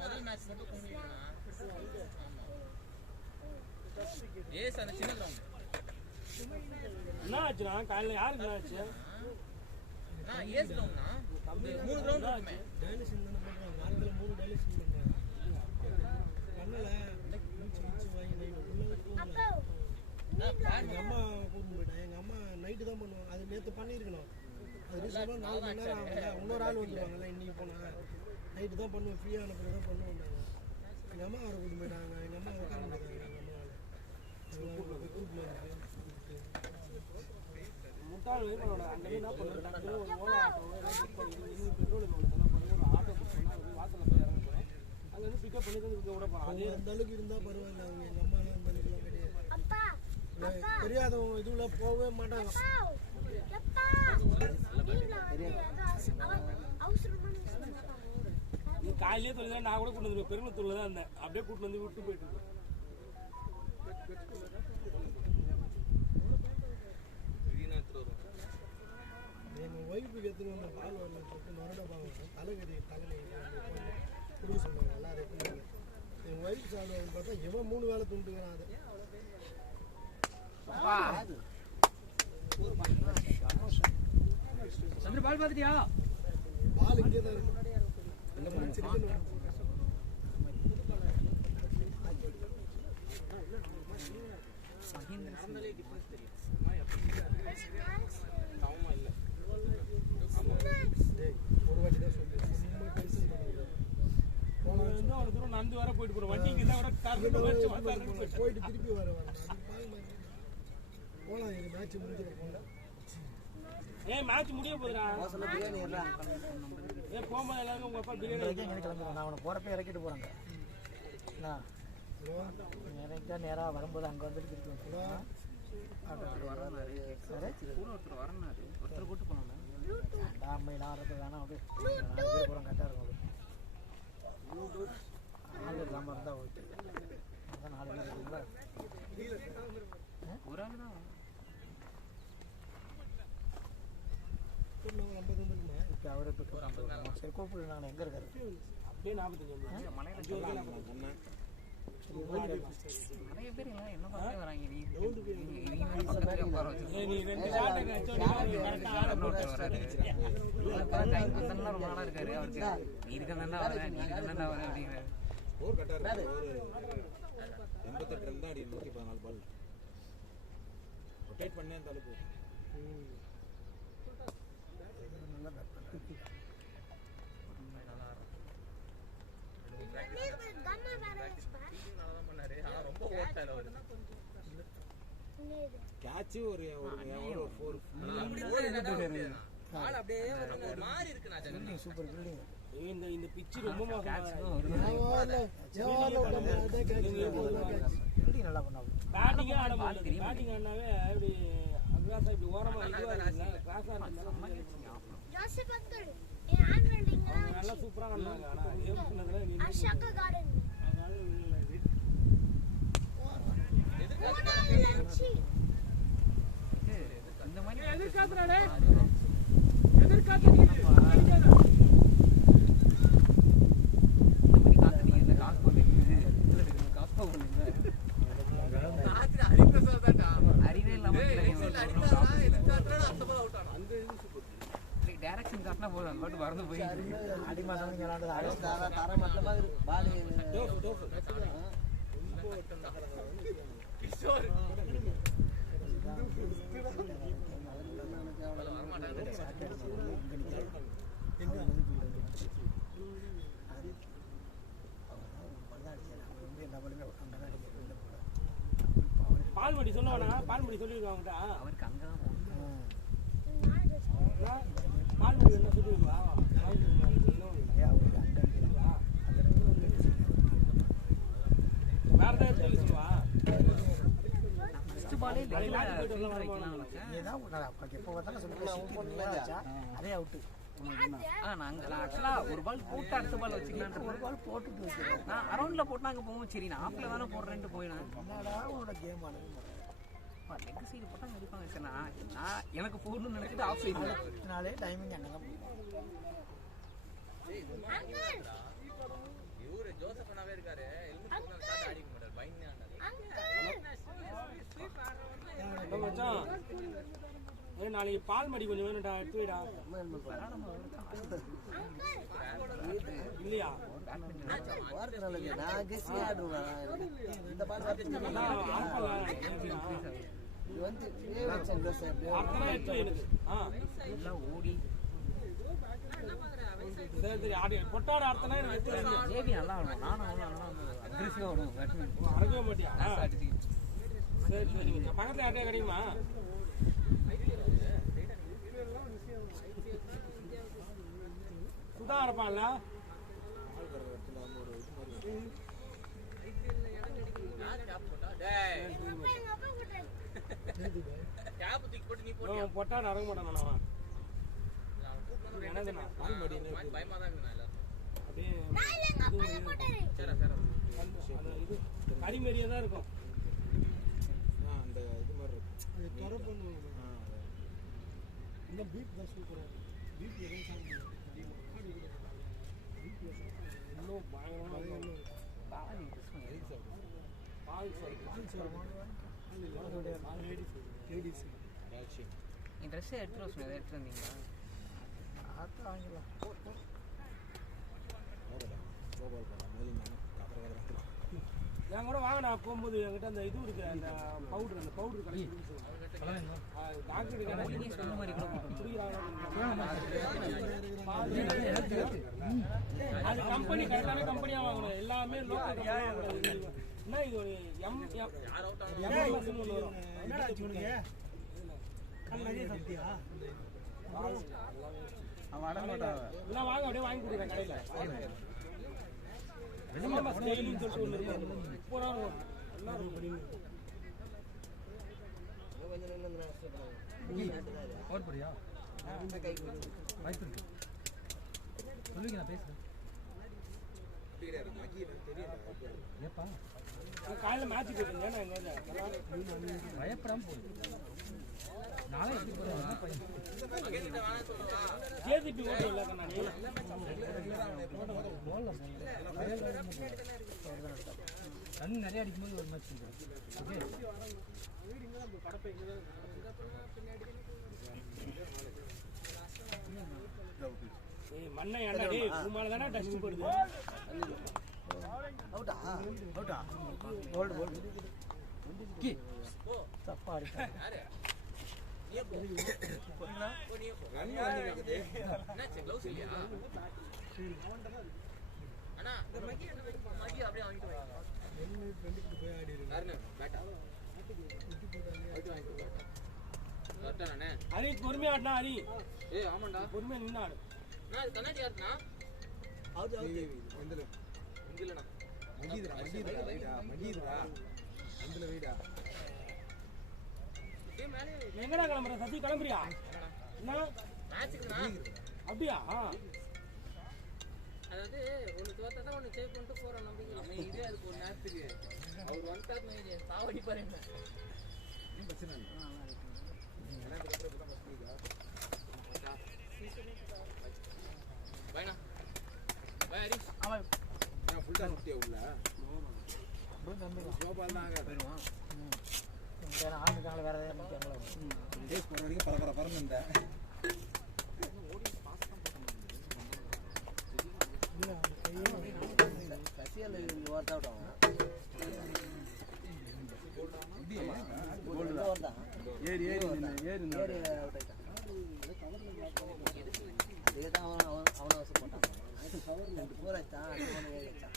முதல் மேட்ச் மட்டும் கும்பிடணும் ஏஸ் அந்த சின்ன கிரவுண்ட் என்ன ஆச்சுண்ணா காலையில் யாருக்கு என்ன ஆச்சு ஏஸ் கிரவுண்ட்னா 3 கிரவுண்ட் இருக்குமே டைலிஷன் தானே பண்றாங்க நாளைக்கு 3 டைலிஷன் பண்றாங்க கண்ணல மூச்சு வாங்கி எங்க அம்மா கூட்டிட்டு போயிட்டேன் எங்க அம்மா நைட்டு தான் பண்ணுவாங்க அது நேற்று பண்ணியிருக்கணும் அது ரீசெண்டாக 4 மணி நேரம் ஆகல இன்னொரு ஆள் வந்துருவாங்கல்ல இன்னைக்கு போனா நைட்டு தான் பண்ணுவேன் ஃப்ரீயான பிறகு தான் பண்ணுவேன் எங்கள் அம்மா அவரை கூட்டிட்டு போயிட்டாங்க எங்கள் அம்மா உட்கார முடியாது எங்கள் அம்மாவால் முட்டாள் வேணும் அந்த என்ன பண்ணுறது டக்குனு ஒரு ஓலா ஆட்டோ பெட்ரோல் பண்ணி ஒரு ஆட்டோ புக் பண்ணால் வாசலில் போய் இறங்க போகிறோம் அங்கே வந்து பிக்கப் பண்ணி தான் விட போகிறோம் அது அந்த அளவுக்கு இருந்தால் பரவாயில்ல அவங்க எங்கள் அம்மாலாம் அந்த அளவுக்குலாம் கிடையாது தெரியாதவங்க இதுல போகவே மாட்டாங்க நீ காலையிலே தொழில் நான் கூட கூட்டு வந்து பெருமத்தூர்ல தான் இருந்தேன் அப்படியே கூட்டு வந்து விட்டு போயிட்டு இருக்கேன் எங்கள் ஒய்ஃபுக்கு எடுத்துன்னு வந்த பால் வரலன்னு சொல்லிட்டு மறுட பாங்க தலைவலி கொடுக்க சொன்னாங்க எல்லாரும் எடுத்துன்னு என் ஒய்ஃப் சாப்பிடுவாங்க பார்த்தா இவன் 3 வேலை துண்டுக்கிறான் அது சந்திர பால் பாத்துட்டியா பால் இங்கே தான் இருக்கு மேட்ச் இருக்குன்னு ஒரு வாட்டி தான் சொல்லி சும்மா டென்ஷன் பண்ணிடுறேன் அவ்வளோ தூரம் நடந்து வர போயிட்டு போகிறோம் வண்டி இங்கே தான் வர போயிட்டு திருப்பி வர போகலாம் எங்கள் மேட்ச் முடிஞ்சிட போகலாம் ஏன் மேட்ச் முடிய போகுதுடா வாசல்ல பிரியாணி ஏறான் ஏன் போகும்போது எல்லாருக்கும் உங்கள் அப்பா பிரியாணி கிளம்புறேன் நான் அவனை போகிறப்ப இறக்கிட்டு போகிறேங்க இறக்கிட்டா நேராக வரும்போது அங்கே வந்துட்டு திருப்பி வந்துடுவேன் ஒருத்தர் வரணும் ஒருத்தர் கூட்டு போனாங்க அம்மையில் ஆடுறது வேணாம் அப்படியே 4 பேர் போகிறோம் கரெக்டாக இருக்கும் ஆள் இல்லாமல் இருந்தால் ஓகே அதான் 4 பேர் இருக்குங்களா ஒரு ஆள் தான் நம்ம 50 வந்துருக்குமா சரி கூப்பிடு நான் எங்கே இருக்காரு அப்படியே 45 நிறைய பேர் என்ன பார்த்து வராங்க நீ 2 ஷாட் ரொம்ப நாளா இருக்காரு அவருக்கு நீ இருக்கா வரேன் நீ இருக்கா வரேன் அப்படிங்கிறாரு. ஸ்கோர் கரெக்டா இருக்கு. 88 ரன் தான் அடி 114 பால். ரொட்டேட் பண்ணே அந்த அளவுக்கு. கேட்ச் ஒரு 4 ஆள் அப்படியே ஒரு மாதிரி இருக்கு நான் சூப்பர் பில்டிங் இந்த பிட்ச் ரொம்ப மோசமா நல்லா பண்ணாங்க பேட்டிங் ஆட முடியல. பேட்டிங் ஆடினாவே அப்படி அக்ராஸா இப்படி ஓரமா இதுவா இருக்குல்ல கிராஸா இருந்தாலும் ஜோசப் அங்கிள் ஏ ஹேண்ட் வெல்டிங் நல்லா சூப்பரா ஆடுனாங்க. ஆனா ஏம் பண்ணதுல நீ அஷாக்கா கார்டன் இந்த மாதிரி எதிர்காத்துறானே அறிவே இல்லாம டைரக்ஷன் காட்டினா போதும் அந்த பாட்டு மறந்து போய் அடிமா சமைங்க தர மட்டுமா பால் பால்மடி சொல்லுவானா பால்மடி சொல்லிருக்காங்க அவருக்கு அங்கதான் பால்மடி என்ன சொல்லிருக்கா வேற ஏதாவது சொல்லுவா ஃபர்ஸ்ட் பாலே வைக்கலாம் எப்போ பார்த்தாலும் சொல்லுங்க அதே அவுட்டு நான் ஆக்சுவலா ஒரு பால் போட்டு அடுத்த பால் வச்சுக்கலாம் ஒரு பால் போட்டு நான் அரௌண்ட்ல போட்டு அங்க போவோம். சரி நான் ஆப்ல தானே போடுறேன்ட்டு போயினேன். உன்னோட கேம் ஆனது லெக் சைடு போட்டா அடிப்பாங்க. சரி நான் எனக்கு போடணும்னு நினைச்சிட்டு ஆஃப் சைடு நாளே டைமிங் என்னதான் இவரு ஜோசப்னாவே இருக்காரு. ஹெல்மெட் போட்டா ஸ்டார்ட் அடிக்க மாட்டார். பையனே ஆண்டாரு. மச்சான் ஏய் நாளைக்கு பால்மடி கொஞ்சம் வேணும்டா எடுத்து வைடா. இல்லையா நான் கெஸ் ஆடுவேன் இந்த பால் ஓடி சரி சரி ஆடி பொட்டாட அர்த்தனா எனக்கு ஜேபி நல்லா ஆடும். நானும் நல்லா அக்ரெசிவா ஆடுவேன். பேட்ஸ்மேன் அடக்கவே மாட்டியா? சரி சரி பக்கத்துல யார்ட்டே கிடைக்குமா? சுதா இருப்பான்ல பொட்டா நடக்க மாட்டான். பயமா தான் இது கரிமேரியா தான் இருக்கும். அந்த இது மாதிரி இருக்கு. துறை பண்ணுவாங்க இந்த பீப் தான் சூப்பராக பீப் எதுவும் இன்னும் பயங்கரமாக என் ட்ரெஸ்ஸை எடுத்துகிட்டு வர சொன்னேன். எடுத்துகிட்டு வந்தீங்களா? வாங்கிடலாம் நான் கூட வாங்கினா போகும்போது என்கிட்ட அந்த இது இருக்கு அந்த பவுடர் அது கம்பெனி கரெக்டான கம்பெனியா வாங்கணும். எல்லாமே லோக்கல் என்ன இது ஒரு எல்லாம் வாங்க அப்படியே வாங்கி கொடுக்குறேன் கடையில். ஸ்டைலின்னு சொல்லிட்டு ஒன்று இருக்கும். சூப்பராக இருக்கும். எல்லாம் இருக்கும். காலையில மேட்ச் போயிட்டு நான் எங்க பயப்படாம போகுது. நாளை எப்படி ஜேசிபி ஓட்டுல கண்ணாடி ரன் நிறைய அடிக்கும்போது ஒரு மேட்ச் மண்ணை அண்ணாடி உமால தானே டஸ்ட் போடுது அவுட்டா அவுட்டா கோல்ட் கோல்ட் கி தப்பா அடிச்சா ரன் வந்து என்னாச்சு க்ளவுஸ் இல்லையா அண்ணா மகி அப்படியே வாங்கிட்டு வா என்ன ஃப்ரெண்டுக்கு போய் ஆடி இருக்கு யாருன்னு பேட்டா அவுட் வாங்கிட்டு கரெக்டா அண்ணே அரி பொறுமையா ஆடுனா அரி ஏய் ஆமாண்டா பொறுமையா நின்னு ஆடு நான் கண்ணாடி யாருனா அவுட் அவுட் எந்தல இங்கலண்ணா மகீதுடா ரைடா மகீதுடா எந்தல வைடா டேய் மேலே எங்கடா கிளம்புற சசி கிளம்புறியா என்ன மேட்ச்க்குடா அப்படியா அதாவது ஒன்னு தோத்தா தான் ஒன்னு சேவ் பண்ணிட்டு போறோம் நம்பிக்கை நம்ம இதே அதுக்கு ஒரு நேரத்துக்கு அவர் வந்துட்டார் நான் சாவடி பாருங்க பிரச்சனை இல்லை எனக்கு அப்புறம் தான் பைனா பை ஹரி அவன் நான் ஃபுல் டாஸ் குட்டியா உள்ள கோபால் தான் அங்க போயிடுவான் வேற ஆரம்பிக்காங்களா வேற ஏதாவது டேஸ் போற வரைக்கும் பரபரன்னு இருந்த கசியால ஓர்ட் அவுட் ஆகும் கோல்ட் ஓர்ட் தான் ஏறி ஏறி ஏறி ஏறி அவுட் ஆயிட்டான் அதுக்கு தான் அவன அவசரம் போட்டான் ரெண்டு போர் ஆச்சான் அடுத்த ஒன்று ஏறி ஆச்சான்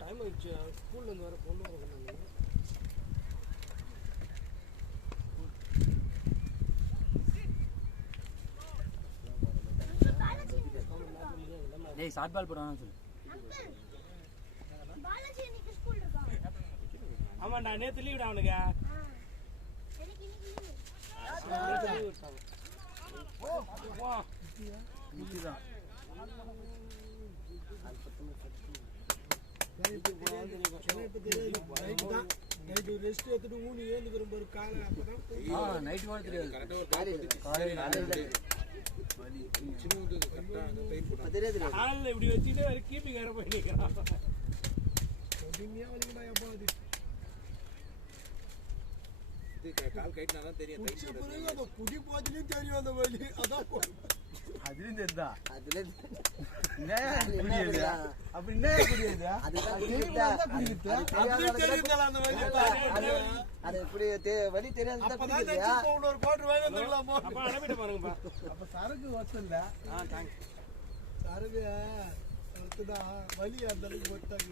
டைம் ஆயிடுச்சு ஸ்கூல்ல இருந்து வர பொண்ணு வரணும் டேய் ஷார்ட் பால் போடுவான்னு சொல்லு பாலாஜி இன்னைக்கு ஸ்கூல் இருக்கா ஆமாண்டா நேத்து லீவுடா அவனுக்கு எனக்கு இன்னைக்கு நேத்து லீவு விட்டாங்க வா இதுதான் இப்போ தெரியாது நைட்டு தான் நைட்டு ரெஸ்ட் எடுத்துட்டு ஊனி ஏந்துக்கிற ஒரு காலை அப்பதான் நைட் கூட தெரியாது தெரியாது ஆள்ல இப்படி வச்சுட்டு ஒரு கீப்பிங் வேற போய் நிக்கிறான் பொறுமையா வலிக்கடா எப்பா அது இது கால் கைட்னா தான் தெரியும் குடிச்ச பிறகு அந்த குடி போச்சுன்னு தெரியும் அந்த வலி அதான் அதுலயும் தெரியுதா அதுல அப்படி என்ன புரியுது அது இப்படி வலி தெரியாது ஒரு கோட்டர் வாங்கி வந்துடலாமோ அப்ப அனுப்பிட்டு பாருங்கப்பா அப்ப சரக்கு வச்சல சரக்கு அடுத்துதான் வலி அந்த அளவுக்கு ஒட்டாங்க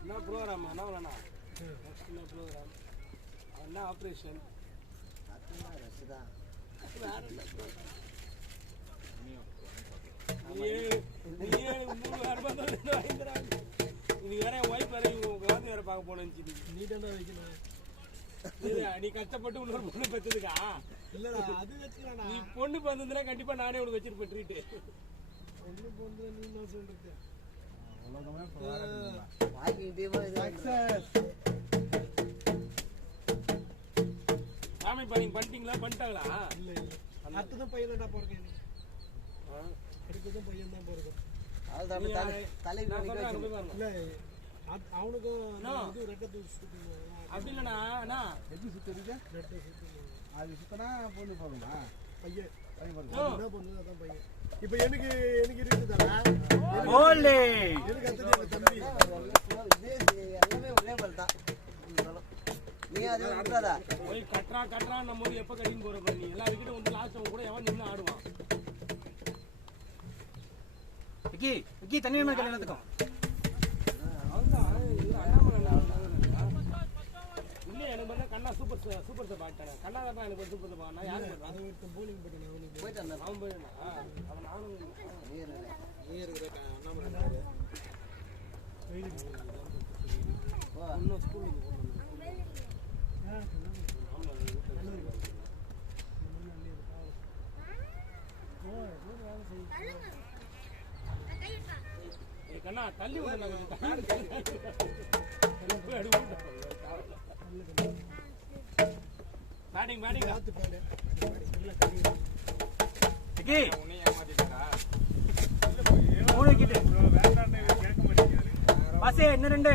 என்ன ப்ரோக்ராம் என்ன வேணா நெக்ஸ்ட் என்ன ப்ரோக்ராம் என்ன ஆப்ரேஷன் நீயே 3000 ரூபாய் தான் வாங்கிடுறாங்க இது வேற ஒய்ஃப் வேற உங்க வந்து வேற பார்க்க போனேன்னு நீ தாண்டா வைக்கணும் நீ கஷ்டப்பட்டு இன்னொரு பொண்ணு பெற்றதுக்கா இல்லடா அது வச்சுக்கலாம்டா நீ பொண்ணு பிறந்ததுன்னா கண்டிப்பா நானே உனக்கு வச்சிருப்பேன் ட்ரீட்டு ஒண்ணு பொண்ணு நீ என்ன சொல்றது சாமி பண்ணி பண்ணிட்டீங்களா பண்ணிட்டாங்களா இல்ல இல்ல அடுத்ததான் பையன் தான்டா போறேன் அடுத்ததான் பையன் தான் போறேன் இல்ல அவனுக்கும் இது ரெட்டை சுத்தணும் அப்படி இல்லைண்ணா அண்ணா எப்படி சுத்தறீங்க ரெட்டை சுத்தணும் அது சுத்தனா பொண்ணு போகுமா பையன் பையன் என்ன பொண்ணு அதான் பையன் இப்ப எனக்கு இருக்குதாடா ஓலே எனக்கு அத்தனை தம்பி அவ்வளோதான். நீ அது விட்டுறாதா? போய் கட்டுறா நம்ம போது எப்போ கட்டின்னு போகிற பண்ணி எல்லாருக்கிட்ட வந்து லாஸ்ட் அவன் கூட எவன் நின்று ஆடுவான். விக்கி தண்ணி வேணும் கல்யாணத்துக்கும். இல்லை எனக்கு வந்து கண்ணா சூப்பர் சூப்பர் ஆகிட்டானே. கண்ணா தான் எனக்கு சூப்பர் சப்பா. நான் யாரும் போலிங் போட்டேன் அவனுக்கு. போயிட்டு அவன் போயிருந்தா அவன் நானும் நீ இருக்கிற அண்ணாமலை இன்னும் ஸ்கூலுக்கு போகணும். கண்ணா தள்ளி பேட்டிங் மூணு விக்கெட். பாசே இன்னும் 2.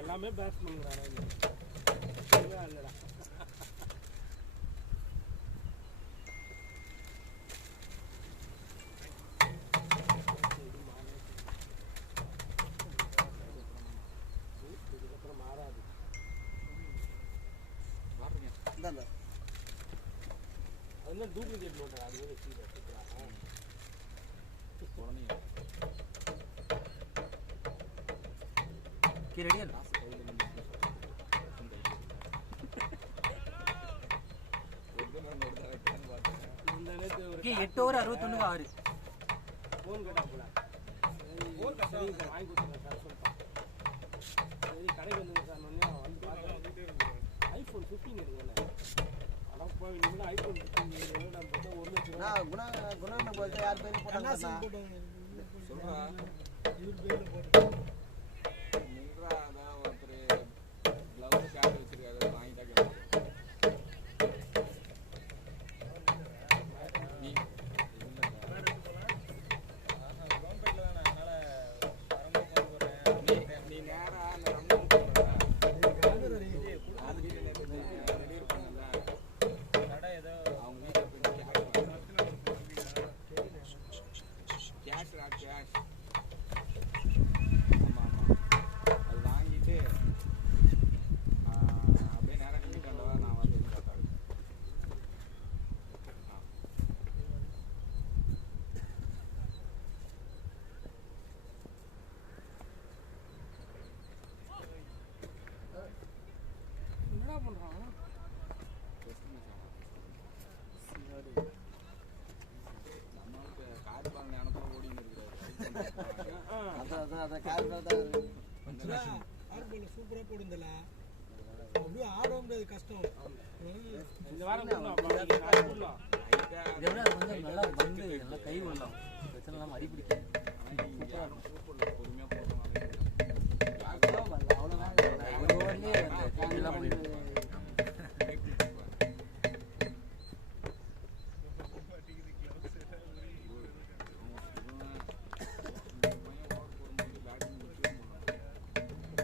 எல்லாமே பேட்ஸ்மேன் இல்லடா. மாறாது. அது டூப்ளிகேட் நோட். அது ரெடியா? 8 over 61 6. ஃபோன் கேட்டா போல. ஃபோன் கஷ்டம் வாங்கி கொடுத்துருங்க சார் சொல்லிட்டான். சரி கடைக்கு வந்துங்க சார். நான் வந்து பார்த்தேன். ஐஃபோன் 15 எடுக்கல. அடப்பா இன்னும் ஐஃபோன் 15 எடுக்கல. நான் பார்த்தா 1 லட்சம். நான் குணா போட்டு யார் பேரும் போட்டாங்க சொல்றா இவர் பேர்ல போட்டு நின்றா அதான் ஒருத்தர் க்ளவுஸ் ஷாட் வச்சிருக்காரு வாங்கிட்டா கேட்க நீ நேரா அந்த ரம்மன் போடுற அவங்க வீட்டில் கேஷ் கேஷ் அது வாங்கிட்டு அப்படியே நேரம் நின்றுட்டா நான் வந்து பார்த்தாரு. என்னடா பண்றான்? நம்மளுக்கு கார் பால் ஞானத்தில் ஓடின்னு இருக்கிறாரு. அதான் காரணம் தான் ஆர்பால் சூப்பரா போடுந்தல. அப்படியே ஆட முடியாது கஷ்டம். இந்த வாரம் போடலாம். நல்லா வந்து நல்லா கை விடலாம். பிரச்சனை இல்லாமல் அடி பிடிக்கும். பொறுமையாக போடுறோம். ஒரு ஓவர்லேயே எல்லாம் போயிடும்.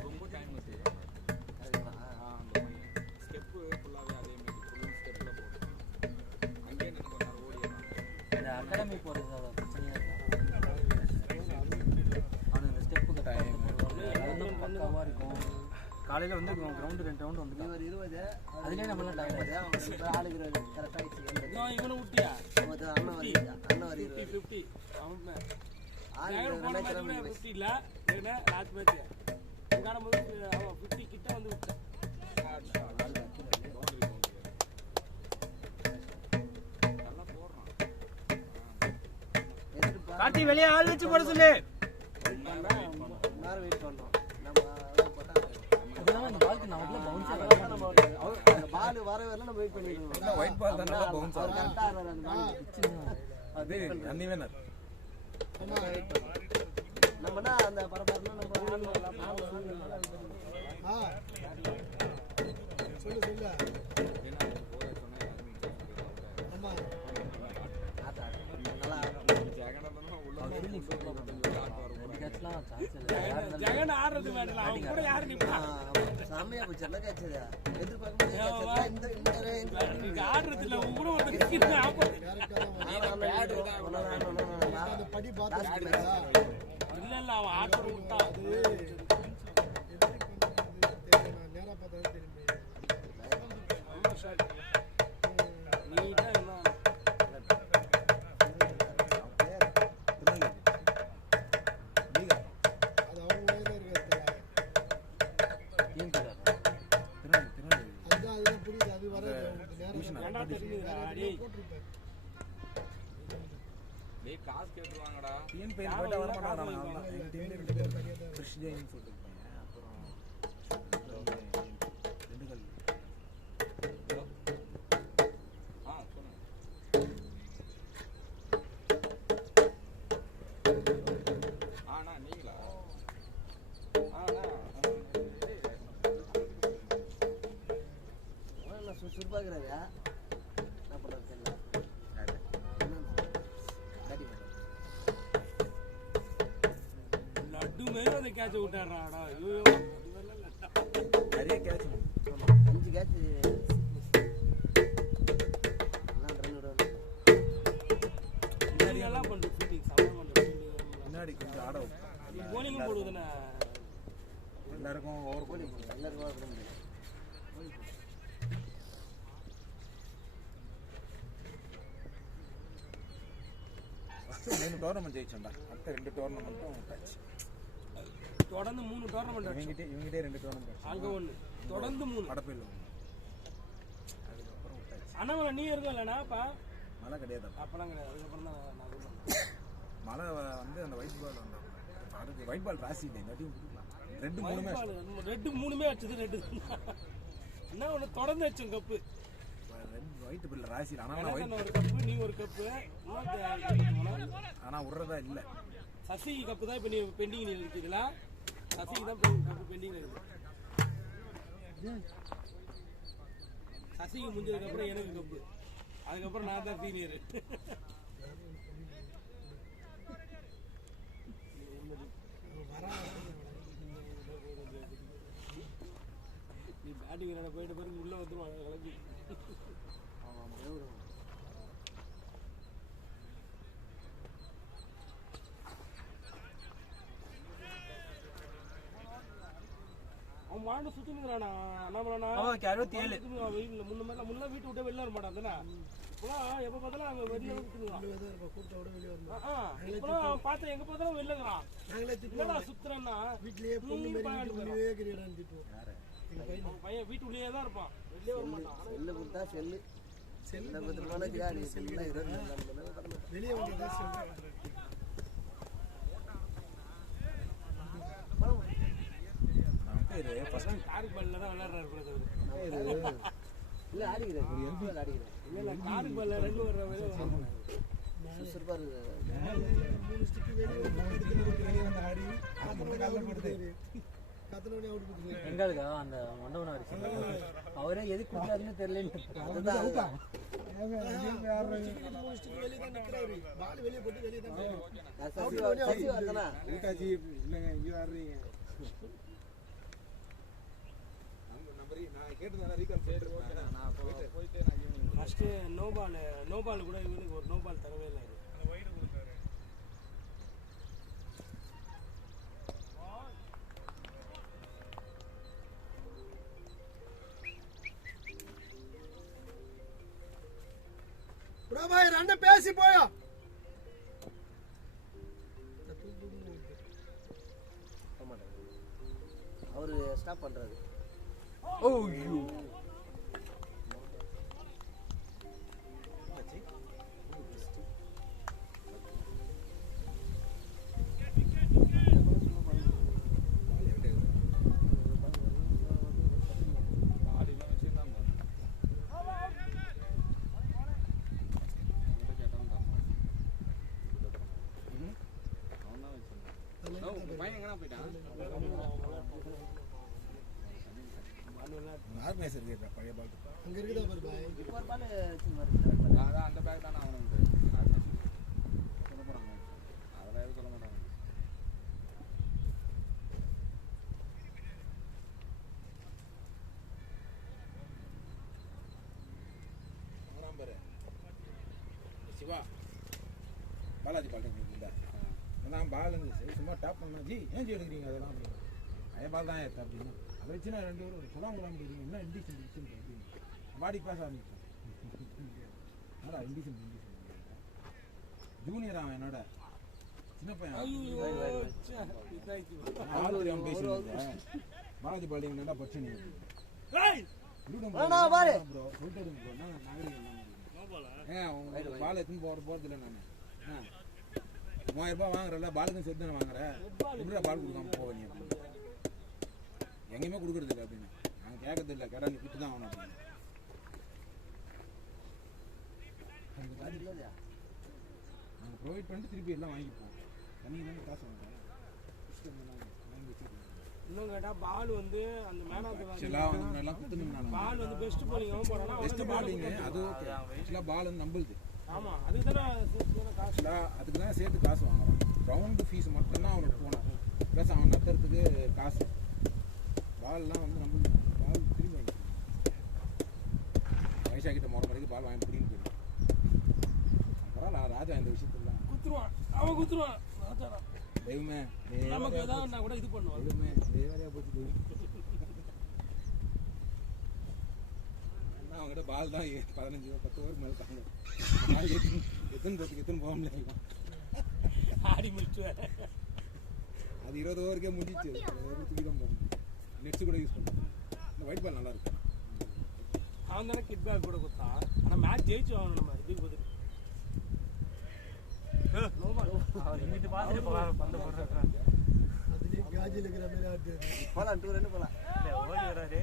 ரொம்ப டைம் வச்சுருக்காங்க. ஸ்டெப்பு ஃபுல்லாகவே அதே மாதிரி ஃபுல் ஸ்டெப்பில் போடுறோம். அங்கேயே நின்று கொஞ்ச நேரம் ஓடிடலாம். இந்த அகாடமி போகிறதால பிரச்சனையாக இருக்கும். ஆனால் இந்த ஸ்டெப்புக்கு டைம் பக்காவாக இருக்கும். காலையில் வந்து கிரவுண்டு 2 ரவுண்டு வந்து ஒரு 20 அதுலேயே நம்மளாம் டைம் அவங்க ஆளுகிறது கரெக்டாக இவனை விட்டியா? அண்ணன் வரி 50 அவன் ஆளு போன மேட்ச் 50 இல்ல என்ன லாஸ்ட் மேட்ச் உங்கான போது அவன் 50 கிட்ட வந்து விட்டான். நல்லா போடுறான். கார்த்தி வெளியே ஆள் வச்சு போட சொல்லு. நேரம் வெயிட் பண்ணோம். நம்ம இந்த பாலுக்கு நான் வந்து பவுன்ஸ் அந்த பால் வர வரல நம்ம வெயிட் பண்ணிடுவோம். ஒயிட் பால் தான் நல்லா பவுன்ஸ் ஆகும். கரெக்டா ஆடுறாரு அந்த பால். அது அன்னி வேணர் நம்மனா அந்த பரபரப்புல நம்ம சொல்லு ஆமா ஜெகன் ஆடுறது வேண்டாம். அவன் கூட யாரு நிப்பா? சாமியா போச்சு எல்லாம் கேட்சதா எதிர்பார்க்க முடியாது இந்த ஆடுறதுல கூட ஒரு கிரிக்கெட் ஆப்போது அந்த படி பார்த்து இல்ல இல்ல அவன் ஆடுற விட்டா அது நான் நேரா பார்த்தா தெரியும் நீட்டா என்ன அது அவங்க வயதா இருக்கிறது அதுதான் புரியுது அது வர நேரம் ஏன்டா தெரியுதுடா டேய் டேய் காசு கேட்டுருவாங்கடா டிஎன் பேர் போய்ட்டு வர மாட்டாங்க அவ்வளவுதான் எங்க டீம்ல 2 பேர் ஃப்ரெஷ் ஜெயின் சொல்லிருப்பாங்க அப்புறம் 2 கல் சொல்லுங்க ஆனா நீங்களா ஆனா சுறுசுறுப்பாக்குறாரு என்ன பண்றது தெரியல லட்டு மேல அந்த கேட்ச் விட்டாடுறாடா ஐயோ நிறைய கேட்ச் 5 கேட்ச் எல்லாம் ரன் விடுவாங்க எல்லாம் பண்ற ஃபீல்டிங் சமமா பண்ற ஃபீல்டிங் முன்னாடி கொஞ்சம் ஆட போலிங் போடுதுனா எல்லாருக்கும் ஓவர் போலிங் எல்லாரும் ஓவர் பண்ண முடியாது ஃபர்ஸ்ட் 3 டோர்னமெண்ட் ஜெயிச்சோம்டா அடுத்த 2 டோர்னமெண்ட்டும் டச் தொடர்ந்து 3 டோர்னமெண்ட் இவங்கிட்டே 2 டோர்னமெண்ட் அங்க ஒண்ணு தொடர்ந்து 3 படப்பையில் அதுக்கப்புறம் டச் அண்ணாமலை நீ இருக்கலனாப்பா மழை கிடையாது அப்பலாம் கிடையாது அதுக்கப்புறம் தான் நான் சொல்றேன் மழை வந்து அந்த ஒயிட் பால் வந்தா அடுத்து ஒயிட் பால் ராசி இல்லை எல்லாத்தையும் கொடுக்கலாம் ரெண்டு மூணுமே ரெட்டு மூணுமே அடிச்சது ரெட்டு என்ன ஒண்ணு தொடர்ந்து அடிச்சோம் கப்பு ஒயிட் பால் ராசி ஆனால் ஒரு கப்பு நீ ஒரு கப்பு ஆனால் விடுறதா இல்லை சசி கப்பு தான் இப்போ நீ பெண்டிங் இருக்குதுல சசிக்கு தான் கப்பு பெண்டிங் இருக்குது சசிக்கு முடிஞ்சதுக்கு அப்புறம் எனக்கு கப்பு அதுக்கப்புறம் நான் தான் சீனியர் நீ பேட்டிங் விளையாட போயிட்டு பிறகு உள்ள வந்துருவாங்க கிளம்பி அவன் மாண்டு சுத்தினுங்கிறானா அண்ணாமலைனா 67 வெயில்ல முன்ன வீட்டு விட்டு வெளில வர மாட்டான் தானே இப்பெல்லாம் எப்ப பார்த்தாலும் அங்க வெளில சுத்துறான் கூட்டோட வெளியே வரணும் இப்பெல்லாம் பார்த்து எங்க பார்த்தாலும் வெளில இருக்கிறான் நாங்களே என்னடா சுத்துறேன்னா வீட்லயே பொண்ணு மாதிரி வீட்டுக்குள்ளேயே கிரியாடான்னு திட்டுவோம் அவன் பையன் வீட்டுக்குள்ளேயே தான் இருப்பான் வெளியே வர மாட்டான் செல்லு கொடுத்தா செல்லு செல்ல கொடுத்துருவானே ஜாலி செல்லுலாம் 24 கடமை வெளியே வந்ததா செல்லு காருக்கு பல்ல தான் விளையாடுறாரு கூட இல்ல ஆடிக்கிறாரு ஒரு எம்பி ஆடிக்கிறாரு இல்ல காருக்கு பல்ல ரெண்டு வர்ற சுறுசுறுப்பா இருக்கு 3 ஸ்டிக் வெளியே வந்து ஆடி கத்தனோட அவுட் கொடுத்துருக்காரு எங்களுக்கு அந்த மண்டபம் வரைக்கும் அவரே எதுக்கு கொடுத்தாருன்னு தெரியலன்னு அதுதான் 3 ஸ்டிக் வெளியே தான் நிக்கிறாரு பால் வெளியே போட்டு வெளியே தான் சசி வரதனா உல்டாஜி இல்லங்க இங்க வர்றீங்க நான் கேட்டதா ரீகால் பண்ணிருக்கேன் நான் போயிட்டு நான் ஈவினிங் ஃபர்ஸ்ட் நோபால் கூட இவனுக்கு ஒரு நோபால் தரவே இல்லை ப்ரோ பாய் ரெண்டு பேசி போயா அவரு ஸ்டாப் பண்றாரு ஓ யூ ஆடிலாம் வச்சுருந்தாங்க அவன் தான் வச்சிருந்தான் பையன் எங்கன்னா போயிட்டான் ஆர்கனைசர் கேட்டா பழைய பால் அங்க இருக்குதா பாரு பாய் இப்போ ஒரு பால் வச்சு அதான் அந்த பேக் தானே அவனுக்கு சொல்ல போகிறாங்க அதெல்லாம் எதுவும் சொல்ல மாட்டாங்க பாலாஜி பால்ட்டிங் இல்லை நான் பால் இருந்துச்சு சும்மா டாப் பண்ணா ஜி ஏன் ஜி எடுக்கிறீங்க அதெல்லாம் அப்படின்னு அதே பால் தான் ஏற்ற அப்படின்னு அதை வச்சு நான் 2 பேரும் சொல்லாம முடிக்கிறீங்க என்ன இண்டிஷன் அப்படின்னு பாடி பாஸ் ஆரம்பிச்சேன் என்னடா இண்டிஷன் ஜூனியர் அவன் என்னோட சின்ன பையன் பாலாஜி பால்ட்டிங் என்னடா பிரச்சனை பால் எத்தனை போறது இல்லை நான் 3000 ரூபாய் வாங்குறல பாலுக்கும் சேர்த்து தானே வாங்குறேன் எப்படிடா பால் கொடுக்காம போவ நீ அப்படின்னு எங்கேயுமே கொடுக்குறது இல்லை அப்படின்னு நாங்கள் கேட்கறது இல்லை கேட்டா நீ கொடுத்து தான் ஆகணும் அப்படின்னு நாங்கள் ப்ரொவைட் பண்ணிட்டு திருப்பி எல்லாம் வாங்கிப்போம் தண்ணி தானே காசு வாங்குறோம் இன்னும் கேட்டா பால் வந்து அந்த மேன் ஆஃப் தி பால் வந்து பெஸ்ட் bowling அவன் போறானா பெஸ்ட் பாலிங் அது ஓகே ஆக்சுவலா பால் வந்து நம்புது ஆமா அதுக்கு தான காசு அதுக்கு தான் சேர்த்து காசு வாங்குறான் ரவுண்ட் ஃபீஸ் மட்டும் தான் அவனுக்கு போனான் ப்ளஸ் அவன் நத்துறதுக்கு காசு பால்லாம் வந்து நம்புது பால் திரும்பி வாங்கி வயசா கிட்ட முறை முறைக்கு பால் வாங்கி பிடின்னு போயிடும் பரவாயில்ல ராஜா இந்த விஷயத்துல குத்துருவான் அவன் குத்துருவான் தெய்வமே நமக்கு ஏதாவது கூட இது பண்ணுவான் தெய்வமே தேவரையா போச்சு தெய்வம் அவங்ககிட்ட பால் தான் 15-10 ஓவர் மேலே தாங்க எத்தனை போகிறதுக்கு எத்தனை போக முடியல ஆடி முடிச்சு அது 20 ஓவருக்கே முடிஞ்சிச்சு தூக்கி தான் போகணும் நெட்ஸு கூட யூஸ் பண்ணுறேன் இந்த ஒயிட் பால் நல்லா இருக்கும் அவன் தானே கிட் பேக் கூட கொடுத்தான் ஆனால் மேட்ச் ஜெயிச்சு வாங்கணும் நம்ம இதுக்கு பதில் காஜில் இருக்கிற மாதிரி ஆட்டு போலாம் 2 ரன் போலாம் ஓடி வராரு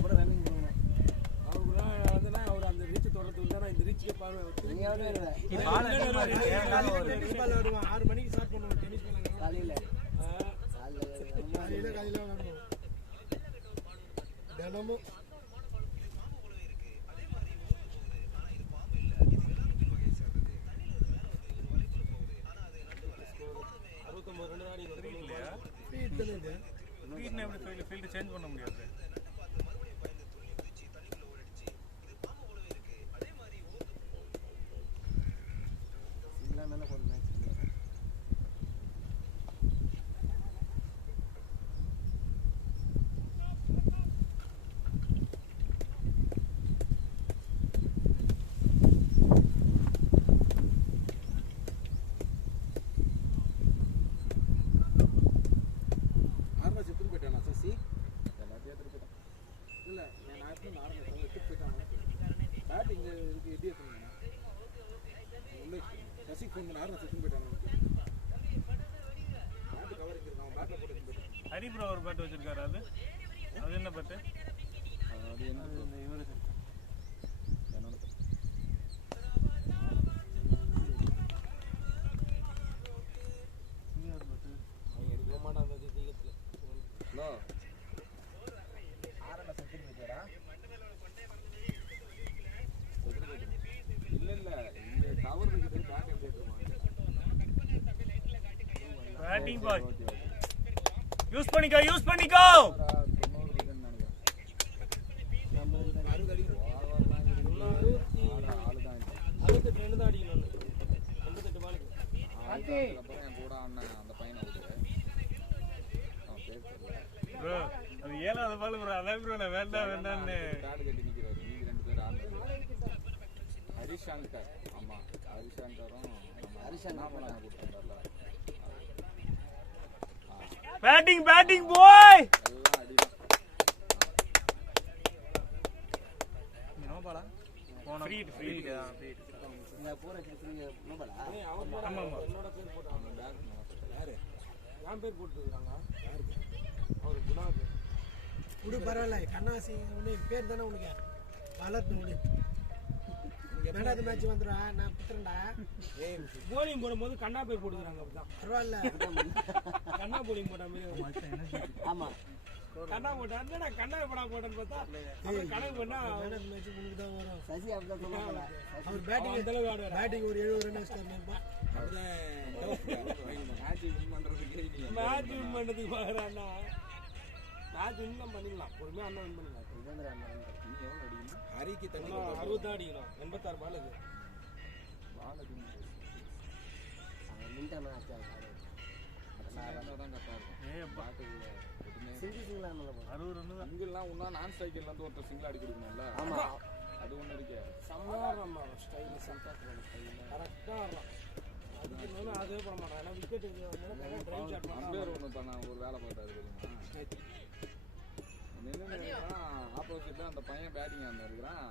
கூட ரன்னிங் பண்ணணும் அவர் அந்த ரீச் தொடர்ந்து தான் இந்த ரீச்சுக்கே பாருங்க டென்னிஸ் பால் வருவான் 6 மணிக்கு ஸ்டார்ட் பண்ணுவோம் டென்னிஸ் பால் காலையில் விளையாடுவோம் தினமும் ஃபீல்டு சேஞ்ச் பண்ண முடியாது ஹரி ப்ரோ ஒரு பேட் வச்சிருக்காரு அது என்ன பேட்டு பேட்டிங் பால் யூஸ் பண்ணிக்கோ அது 7வது பால் ப்ரோ அதான் ப்ரோ நான் வேண்டாம்னு ஹரிசங்கர் ஆமா ஹரிசங்கரும் பேட்டிங் பாய் நோ பாலா ஃப்ரீ இந்த போற ஃப்ரீ நோ பாலா ஆமா என்னோட பேர் போட்டாங்க பேக் யாரு நான் பேர் போட்டுருக்காங்க யாருக்கு அவர் குணாது உடு பரவாயில்ல கண்ணாசி உனக்கு பேர் தானே உனக்கு வளர்த்து உடு ரெண்டாவது மேட்ச் வந்துடுறா நான் குத்துறேன்டா போலிங் போடும்போது கண்ணா பேர் போட்டுக்கிறாங்க அப்படிதான் பரவாயில்ல கண்ணா போலிங் போட்ட மாதிரி ஆமா கண்ணா போட்டா என்னடா கண்ணா போடா போட்டேன்னு பார்த்தா அப்புறம் கணக்கு பண்ணா ரெண்டாவது மேட்ச் உனக்கு தான் வரும் சசி அப்படிதான் சொல்லுவாங்க அவர் பேட்டிங் அந்த அளவுக்கு ஆடுவார் பேட்டிங் ஒரு 70 ரன் அடிச்சிட்டாருப்பா மேட்ச் வின் பண்ணதுக்கு பாக்குறான்னா மேட்ச் வின் பண்ணிடலாம் பொறுமையா அண்ணா வின் பண்ணிடலாம் எவ்வளோ அடிக்கணும்? ஹரிக்கு தண்ணி 60 தான் அடிக்கணும். 86 பால் இது. பால் அடிக்கணும். மின்டானா ஆச்சு தான் கரெக்டாக இருக்கும். பாட்டுக்குள்ள சிங்கிங்களா 60 ரன் தான். சிங்கிள்லாம் ஒன்றா நான் ஸ்ட்ரைக்கர்லேருந்து ஒருத்தர் சிங்கிள் அடி கொடுக்கணும்ல. ஆமா அது ஒன்று இருக்கே. செம்மையா நம்ம ஸ்டைல் கரெக்டாக ஆடுறான். அதுக்கு இன்னொன்று அதே பண்ண மாட்டான். ஏன்னா விக்கெட் ட்ரைவ் ஷாட் அம்பேர் ஒன்று பண்ண ஒரு வேலை பார்த்தாரு தெரியுமா? நின்று ஆப்போசிட்டில் அந்த பையன் பேட்டிங் ஆடினு இருக்கிறான்.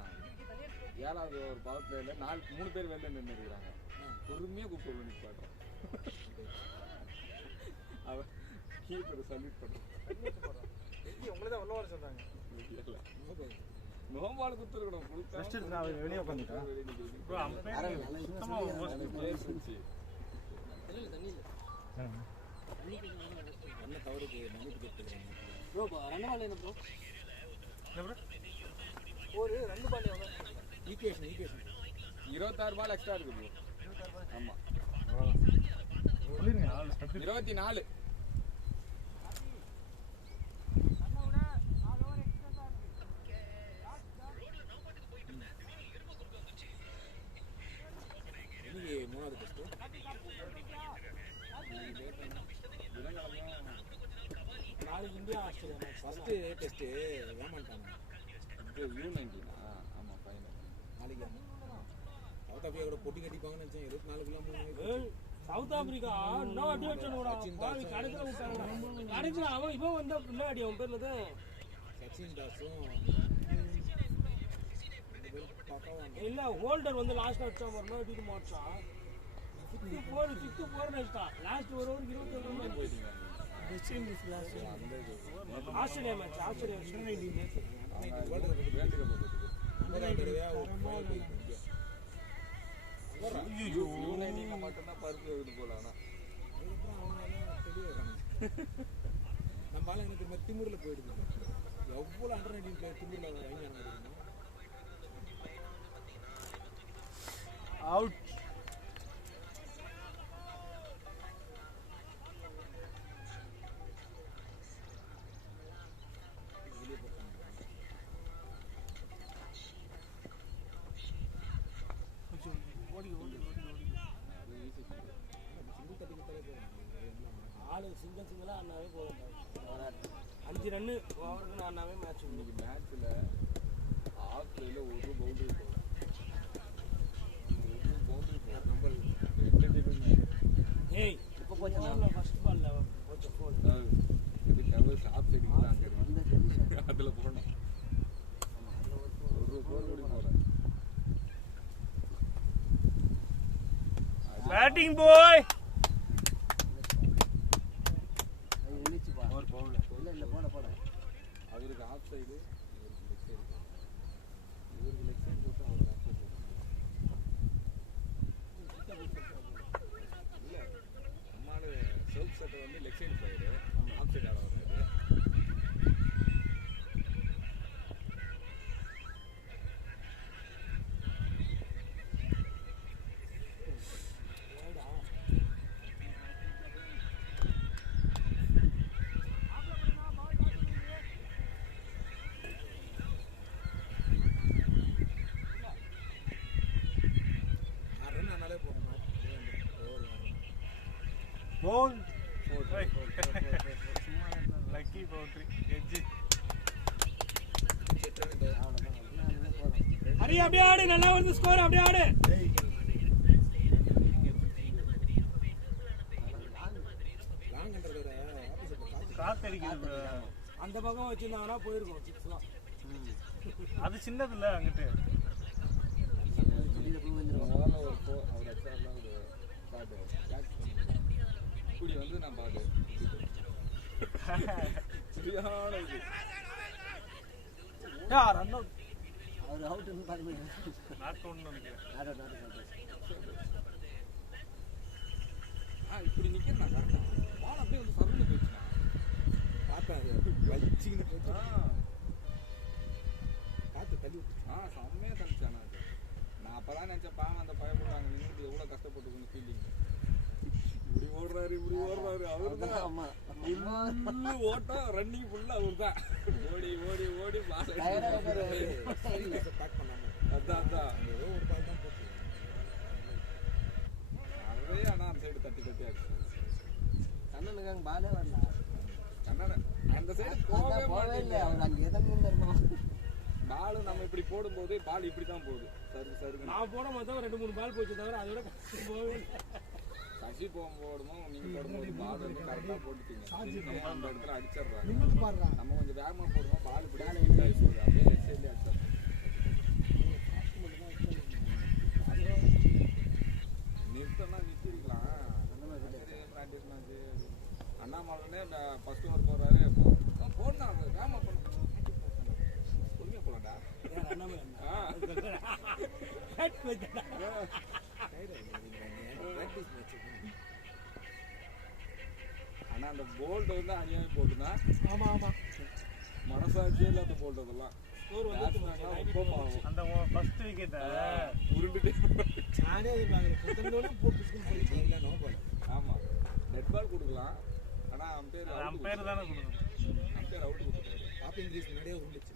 7வது ஒரு பவர் பிளேயில் 3 பேர் வெளில நின்று இருக்கிறாங்க. பொறுமையாக கூப்பிட்டு நிற்பாட்டும். அவன் கீப்பர் சல்யூட் பண்ணுறான். உங்களை தான் உள்ள வர சொல்றாங்க. நோம்பால் குத்துருக்கணும். வெளியே உட்காந்துட்டான். என்ன தவறுக்கு மன்னிப்பு கேட்டுக்கிறாங்க. ப்ரோ ரன் பால் என்ன ப்ரோ? ஒரு 2 பால் எவ்வளோ? ஈக்குவேஷன் 26 பால் எக்ஸ்ட்ரா இருக்கு ப்ரோ. ஆமாம் 24. இன்னைக்கு 3வது டெஸ்ட். நாளைக்கு India Australia match. First test ஏமாட்டாங்க. இது U19. ஆமாம் ஃபைனல் நாளைக்கு சவுத் ஆப்பிரிக்கா கூட பொட்டி கட்டிப்பாங்கன்னு நினைச்சேன். 24 சவுத் ஆப்பிரிக்கா இன்னும் அடி வச்சனோட பாவி கடைசில விட்டாங்க. கடைசில அவன் இவன் வந்தா பின்னாடி அவன் பேர்ல தான் சச்சின் தாஸும் இல்ல ஹோல்டர் வந்து லாஸ்ட் அடிச்சா வரணும் அடிட்டு மாட்டான். 6-4 நினைச்சான். லாஸ்ட் ஒரு ஓவர் 27 ரன் போயிட்டீங்க. Australia match. Australia world cup U19 மட்டும்தான் பருப்பு வருது போல. ஆனால் நம்ம ஆளு எனக்கு திமுறில் போயிடுது. எவ்வளோ அண்டர் 19 பிளேயர் திமுறில் வாங்கினாங்க. அவுட். ஆளு சிங்கிளா ஆனாவே போதும். 5 ரன்னு ஓவருக்கு ஆனாவே மேட்ச். இன்னைக்கு மேட்ச்சில் ஆஃப்ல ஒரு பவுண்டரி போகும். நம்ம 2 டீம் ஏய் இப்போ போச்சு ஃபர்ஸ்ட் பால்ல போச்சு ஃபோன். இது கவர் ஷாப் சைடு அங்கே அதில் போனோம். ஒரு ஃபோர் ஓடி போகிறேன். பேட்டிங் பாய். அவருக்கு ஆஃப் சைடு, இவருக்கு லெக் சைடு போட்டு அவருக்கு ஆஃப் சைடு. இல்லை நம்மளால செல்ஃப் செட்டை வந்து லெக் சைடு போயிடு ஆஃப் சைடு ஆட வர்றாரு. Ball. Lucky boundary. Edge. Hari அப்படியே ஆடு. நல்லா வருது ஸ்கோர். அப்படியே ஆடு. காத்தடிக்குது. அந்த பக்கம் வச்சிருந்தாங்கன்னா போயிருக்கும் 6 அது சின்னது இல்லை அங்கிட்டு. முதல்ல ஒரு ஃபோர் அவர் எக்ஸ்ட்ராலாம் ஒரு பாட்டு இப்படி வந்து நான் பாட்டு சரியான இது ரன் அவுட். அவர் அவுட்னு பாருங்க. நாட் அவுட்னு நினைக்கிறேன். இப்படி நிற்கிறேன் நான் பால் அப்படியே வந்து சர்வீஸ் போயிடுச்சுண்ணா. பார்த்தேன் வலிச்சிக்கின்னு போச்சு. பார்த்து தள்ளி செம்மையாக தனிச்சானா அது. நான் அப்போ தான் நினச்சேன் பாவம் அந்த பயப்படுறாங்க நின்றுட்டு எவ்வளோ கஷ்டப்பட்டுக்கணும் ஃபீல்டிங். இப்படி ஓடுறாரு இப்படி ஓடுறாரு அவர்தான் ஆமா ஃபுல்லு ஓட்டம் ரன்னிங் ஃபுல்லா அவர்தான் ஓடி ஓடி ஓடி பால் பேக் பண்ணாம அதான் ஏதோ ஒரு பால் தான் போச்சு. நிறைய ஆனா அந்த சைடு தட்டி தட்டியாச்சு கண்ணனுக்கு அங்க பாலே வரல கண்ணன் அந்த சைடு போவே போகவே இல்லை அவர் அங்க எதங்க இருந்தாலும் பால் நம்ம இப்படி போடும்போது பால் இப்படி தான் போகுது சருக்கு நான் போட மொத்தம் 2-3 பால் போச்சு தவிர அதோட போகவே இல்லை. சசி போடும்போது நீங்க போடும்போது பால் வந்து கரெக்டாக போட்டுட்டீங்க நம்ம அந்த இடத்துல அடிச்சிடுறாங்க நிமிர்ந்து பாடுறா நம்ம கொஞ்சம் வேகமாக போடுவோம் பால் இப்படி ஹிட் ஆகி போகுது அப்படியே லெஃப்ட் சைட்லேயே அடிச்சிடுறோம் நிறுத்தம்னா நிறுத்திருக்கலாம் ப்ராக்டிஸ் மேட்ச்சு அண்ணாமலைனே ஃபர்ஸ்ட் ஓவர் போடுறாரு போடணும் வேகமாக போடணும் பொறுமையாக போகலாம்டா பிராக்டிஸ் மேட்ச் ஆனா அந்த போல்ட் வந்து அநியாயம் போட்டுனா ஆமா ஆமா மனசாட்சியே இல்லாத போல்ட் அதெல்லாம் ஸ்கோர் வந்து ரொம்ப பாவம் அந்த ஃபர்ஸ்ட் விக்கெட்டை உருண்டுட்டே நானே எதிர்பார்க்கல புத்தனோட போட்டு போயிட்டு இல்ல நோ பால். ஆமா டெட் பால் கொடுக்கலாம் ஆனா அம்பையர் அம்பையர் தானே கொடுக்கணும். அம்பையர் அவுட் கொடுத்துட்டாரு பாப்பிங் கிரீஸ் முன்னாடியே உருண்டுச்சு.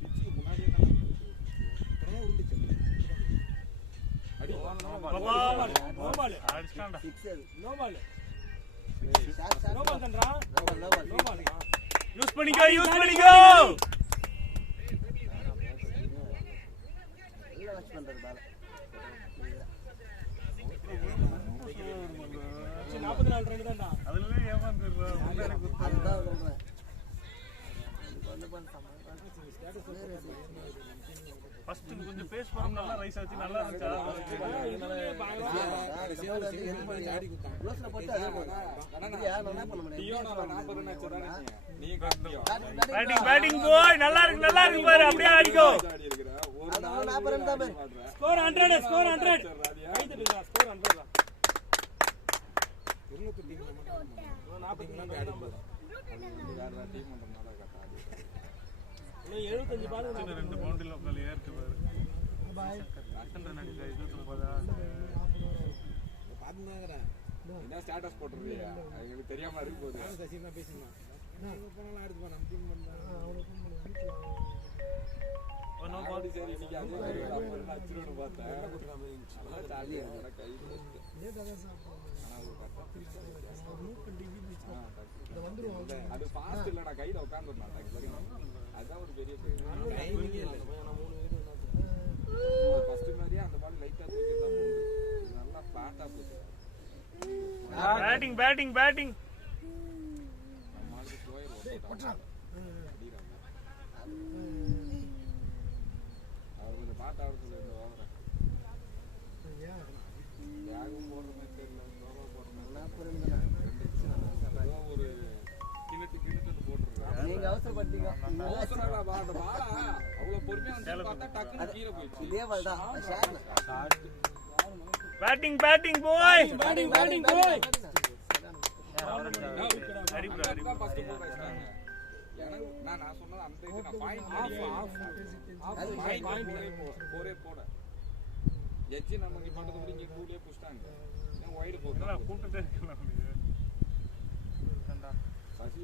பிச்சுக்கு முன்னாடியே நான் அப்புறம் உருண்டுச்சு. அடி நோ பால் அடிச்சிட்டான்டா. Sixer no ball shot no ball கன்றா நோ பால் யூஸ் பண்ணிக்கோ யூஸ் பண்ணிக்கோ. நல்ல வாட்ச் பண்றாரு பால் 44 ரன் தான்டா. அதுல ஏமாந்துடுறா. அதுதான் சொல்றேன் ஃபர்ஸ்ட் கொஞ்சம் பேஸ் ஃபார்ம் நல்லா ரைஸ் ஆச்சு நல்லா இருந்துச்சு. ஆடி குத்தான். க்ளோஸ்ல போட்டு அதே போடு இல்லையா நான் என்ன பண்ண முடியும் டியோனா 40 ரன் அடிச்சதானே நீ காட்டியோ பேட்டிங் பேட்டிங் போய் நல்லா இருக்கு பாரு அப்படியே அடிக்கோ. ஆடி இருக்கிற ஒரு அது 40 ரன் தான் பாரு ஸ்கோர் 100 ஸ்கோர் 100 கை தட்டுடா ஸ்கோர் 100 தான். இருநூத்தி டீம்ல மட்டும் 44 ஆடி நம்பர் வேற டீம் பண்றனால கட்டாது இன்னும் 75 பால் சின்ன ரெண்டு பவுண்டரில உட்கார்ந்து ஏறிட்டு பாரு. பாய் அட்டன் ரன் அடிச்சா 29 பாத்துனாங்கறேன். என்ன ஸ்டேட்டஸ் போட்டுறியா எனக்கு தெரியாம இருக்கு போகுது நானும் சசி தான் பேசினேன். நான் போனாலும் அடுத்து நம்ம டீம் பண்ணா. அப்படி சரி இன்னைக்கு அதே மாதிரி ஒரு 50 ரன் அடிச்சிருன்னு பார்த்தேன் நல்லா ஜாலியா இருந்தது கை போட்டு ஆனா ஒரு கரெக்டா அது ஃபாஸ்ட் இல்லடா கையில உட்கார்ந்துறேன் அதான் ஒரு பெரிய டைமிங்கே இல்ல. ஃபர்ஸ்ட் மாதிரியே அந்த பால் லைட்டா தூக்கிட்டு தான் போகுது இது நல்லா ஃபிளாட்டா போகுது பேட்டிங் பேட்டிங் பேட்டிங். நம்ம ஆளுக்கு ஸ்லோயர் ஓட்டுறாங்க அவர் கொஞ்சம் பாட்டு ஆட சொல்லி இந்த ஓவரை வேகம் போடுற மாதிரி தெரியல ஸ்லோவா போடுற மாதிரி ஏதோ ஒரு கிணட்டு போட்டுருக்காங்க நீங்க அவசரப்பட்டீங்க அந்த பாலா அவ்வளவு பொறுமையா வந்து பார்த்தா டக்குன்னு கீழே போயிடுச்சு இதே பால் தான் ஷாட் பேட்டிங் பேட்டிங் போய். பேட்டிங் பேட்டிங் போய் அடிப்ரா அடிப்ரா. ஃபர்ஸ்ட் போடுறாங்க எனக்கு நான் சொன்னது அந்த இது நான் பாயிண்ட் போரே போட எச்சி நமக்கு பண்றது இங்க கூடியே புடிச்சாங்க நான் வைடு நல்லா போறேன் கூப்பிட்டுட்டே இருக்கலாம். சசி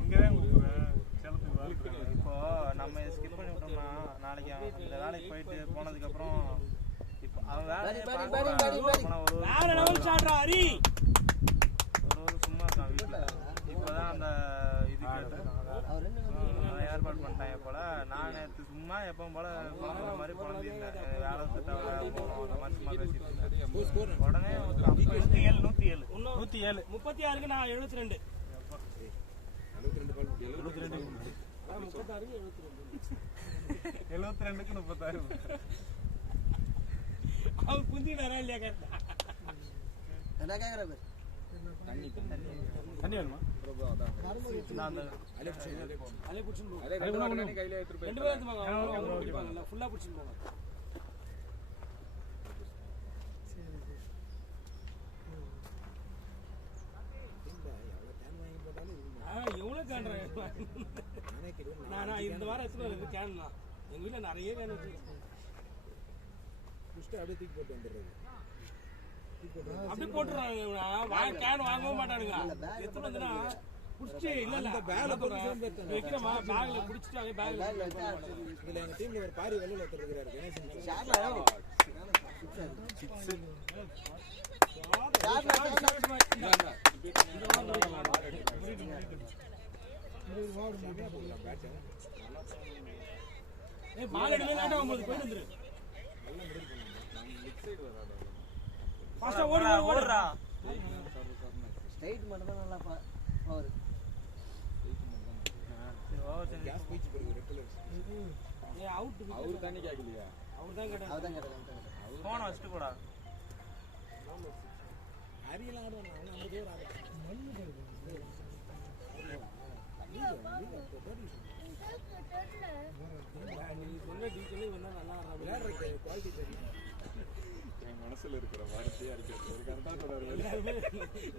இங்க தான் கூப்பிடுறேன் சேலத்துக்கு வாழ்க்கை. இப்போ நம்ம ஸ்கிப் பண்ணி விட்டோம்னா நாளைக்கு இந்த வேலைக்கு போயிட்டு போனதுக்கு அப்புறம் இப்போ அவன் வேலையை பார்க்கணும். ஒரு வேற லெவல் ஷாட்ரா ஹரி ஒரு சும்மா இருக்கான் வீட்டுல. இப்போதான் அந்த இது ஏற்பாடு பண்ணிட்டாங்க போல. நான் நேற்று சும்மா எப்பவும் போல குழந்தை மாதிரி குழந்தைங்க வேலை செட் போகணும் அந்த மாதிரி சும்மா பேசிட்டு இருந்தேன். உடனே 107 107 36க்கு நான் 72 72 பால் 72 36க்கு 72 72க்கு 36. அவர் குந்தினாரா இல்லையா கேட்டா என்ன கேக்குற பேர் தண்ணி வேணுமா? நான் அந்த அலே புடிச்சுன்னு போங்க அதே கையில எடுத்து போய் ரெண்டு பேரும் எடுத்து வாங்க அவங்க பிடிப்பாங்கல்ல ஃபுல்லா புடிச்சுன்னு போங்க எவ்வளவு கேன் நான் இந்த வாரம் எத்தனை இருக்கு கேன் தான் எங்க வீட்டுல நிறைய கேன் வச்சிருக்கேன் புஷ்டு அப்படியே தூக்கி போட்டு வந்துடுறது. அப்படி போட்டுறாங்க கேன் வாங்கவும் மாட்டானுங்க எத்தனை வந்துனா புடிச்சு இல்ல அந்த பேக்ல போட்டு வைக்கிறமா பேக்ல புடிச்சிட்டாங்க பேக்ல இதுல எங்க டீம்ல ஒரு பாரி வெள்ளல ஒருத்தர் இருக்காரு கணேசன் பால் எடுக்க லேட்டா போகுது போயிட்டு வந்துரு ஃபாஸ்டா ஓடுறா ஸ்ட்ரைட் மட்டும் தான் நல்லா பவர் கேஸ் பீச் போடுங்க ரெட் கலர் ஏ அவுட் அவர் தண்ணி கேக்கலையா அவர் தான் கேட்டாங்க போன வச்சிட்டு போடா அரியலாம் ஆடுவாங்க அவன் அந்த பேர் ஆடு மண்ணு நீ சொன்ன டீச்சரே வந்தா நல்லா விளையாடுற குவாலிட்டி தெரியும் என் மனசுல இருக்கிற வார்த்தையா இருக்கு ஒரு கரெக்டா சொல்றாரு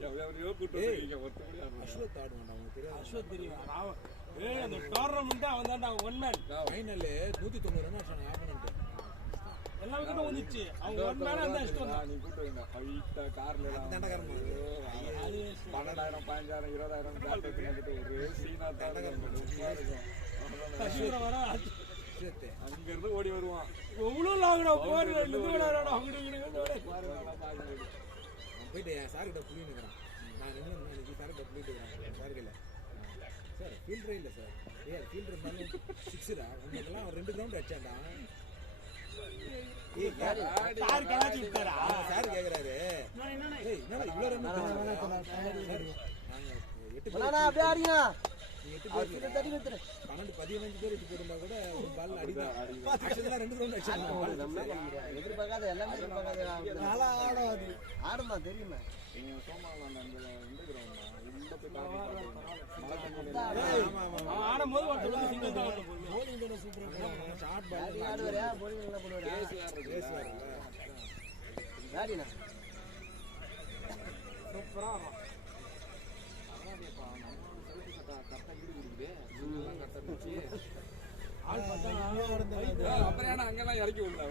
எவ்வளோ கூட்டு வரீங்க ஒருத்தவங்க அஸ்வத் ஆடுவான் அவனுக்கு தெரியாது அஸ்வத் தெரியும் அந்த டோர்னமெண்ட் அவன் தான்டா ஒன் மேன் ஃபைனல் 190 ரன் ஆச்சாங்க ஆப்பனன்ட் எல்லா விக்கெட்டும் வந்துச்சு அவங்க ஒன் மேன் அந்த இஷ்டம் நீ கூட்டு வந்தா ஹைட்டா கார்ல எல்லாம் தண்டகரமா 12000 15000 20000 பேட் எடுத்துட்டு ஒரு சீனா தண்டகரமா கஷ்டம் வர அங்க இருந்து ஓடி வருவான் எவ்வளவு லாங்கடா போர் நின்னுடா அங்க போயிட்டு சார் கிட்ட புள்ளி நிக்கிறான் நான் நின்னு சார் கிட்ட புள்ளி நிக்கிறான் சார் இல்ல சார் ஃபீல்டரே இல்ல சார் ஏய் ஃபீல்டர் இருந்தாலும் 6டா உங்களுக்கெல்லாம் ரெண்டு கிரவுண்ட் அடிச்சான்டா ஏய் சார் கலாச்சி விட்டாரா சார் கேக்குறாரு ஏய் என்னடா இவ்ளோ ரன் நாங்க 8 பண்ணா அப்படியே ஆடிங்க நீங்க 8 அவர் கிட்ட தட்டி விட்டுரு 12 15 பேர் இட்டு போடுறா கூட ஒரு பால் அடிதான் ஆக்சுவலா ரெண்டு கிரவுண்ட் அடிச்சாங்க எதிர்பார்க்காத எல்லாமே எதிர்பார்க்காத நல்லா ஆடாது ஆடுமா தெரியுமா நீங்க சோமால இந்த கிரவுண்ட் ஆமா ஆமா ஆடும்போது ஒருத்தர் சிங்கிள் தான் ஆடும்போது bowling தான சூப்பரா ஷார்ட் பால் ஆடுவரா bowling நல்லா பண்ணுவாரா ரேஸ் வரல ஆடினா சூப்பரா ஆடுறான் ஆள் பார்த்தா அப்புறம் ஏன்னா அங்கெல்லாம் இறக்கி விடல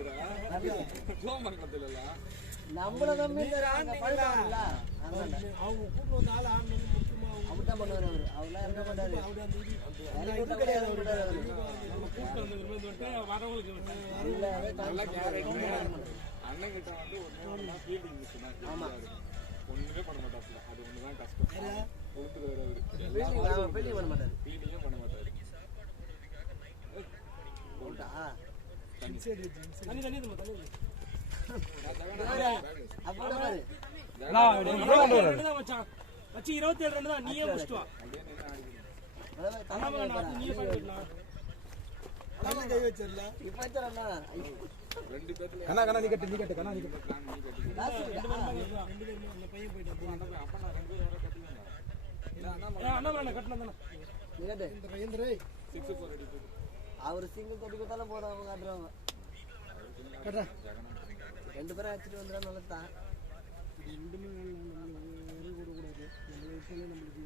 அவரை சோமன் பத்தில நம்மள நம்பி பழகல அவங்க கூட்டு வந்து ஆள் ஆடணும் முக்கியமா அப்படிதான் பண்ணுவாரு அவரு அவர்லாம் இருக்க மாட்டாரு அவரு அந்த இது வேற ஒண்ணும் கிடையாது அவரு நம்ம கூட்டு வந்து வரவங்களுக்கு நல்லா அண்ணன் கிட்ட வந்து ஒரு ஃபீல்டிங் மிஷின் ஆமா ஒண்ணுமே பண்ண மாட்டாப்ல அது ஒண்ணுதான் கஷ்டம் கொடுத்துருவாரு அவரு ஃபீல்டிங் பண்ண மாட்டாரு ஃபீல்டிங்கே பண்ண மாட்டாரு போட்டா இன்சைட் வச்சு தண்ணி தண்ணி தண்ணி அப்போ பாரு மச்சான் மச்சி 27 ரன் தான் நீயே முடிச்சிட்டு வா நீயே பாக்கலாம் தண்ணி கை வச்சிரல இப்போ வச்சறனா ரெண்டு பேத்துல கண்ணா நீ கட்டு கண்ணா நீ கட்டு பிளான் பண்ணி கட்டி ரெண்டு பேரும் அந்த பையன் போயிட்டு அப்ப நான் ரெண்டு பேரும் வர கட்டிங்க இல்ல அண்ணா அண்ணா கட்டணும் தானே நீங்க இந்த ரே 6 4 அடிச்சு அவர் சிங்கிள் தட்டி கொடுத்தாலும் போதும் அவங்க ஆடுறவங்க கட்டா ரெண்டு பேரும் அடிச்சுட்டு வந்துடா நல்லதான் ரெண்டுமே ஒரே கூட கூடாது நம்ம இப்போலே நம்மளுக்கு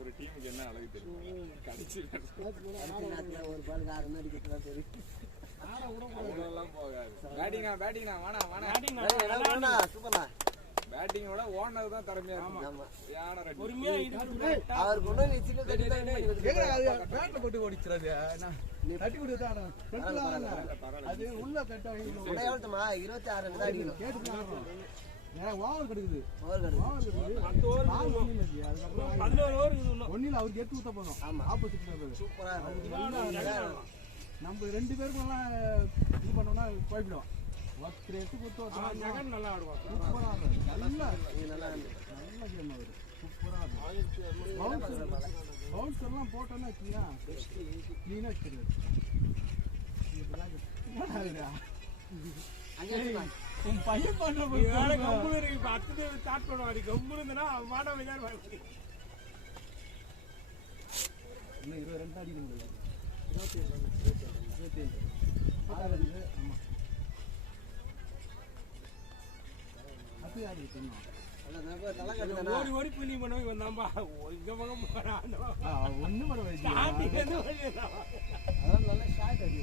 ஒரு டீமுக்கு என்ன அழகு தெரியும் கடிச்சு ஒரு பால் காரணம் அடிக்கிறதா தெரியும் அவ்வளோலாம் போகாது பேட்டிங்னா வேணா சூப்பர்ண்ணா பேட்டிங்கோட ஓனர் தான் திறமையா ஆமா யானை ரெடி பொறுமையா அவர் கொண்டு வந்து சின்ன தட்டி தான் பேட்ல போட்டு ஓடிச்சுறாது நீ தட்டி கொடுத்தா அது உள்ள கட்ட உடனே எவ்வளோமா 26 ரன் தான் அடிக்கணும் கேட்டு ஏன்னா ஓவர் கிடைக்குது ஓவர் கட்டு ஓவர் கிடைக்குது 11 ஓவர் இது ஒன்னில அவருக்கு எடுத்து ஊத்த போதும் ஆமா ஆப்போசிட் சூப்பரா நம்ம ரெண்டு பேருக்குலாம் இது பண்ணோம்னா போய்விடும் ஒருத்தர் எடுத்து கொடுத்தோம் ஜெகன் நல்லா ஆடுவான் சூப்பரா ஆடுறாரு நல்லா நல்லா நல்ல கேம் அவர் சூப்பரா ஆடுறாரு பவுன்சர்லாம் போட்டோன்னா வச்சுக்கியா க்ளீனாக தெரியாது உன் பையன் பண்ற கம்பு இருக்கு இப்ப அத்து ஸ்டார்ட் பண்ணுவாரு கம்பு இருந்தனா மாட விளையாட இன்னும் 22 தான் அடிக்கணும் 27 ஆமா அது யாரு சொன்னா ஓடி ஓடி புள்ளி பண்ண இவன் தான்பா இங்க பக்கம் போறான் ஒண்ணு பண்ண வயசு அதெல்லாம் நல்லா ஷார்ட் அடி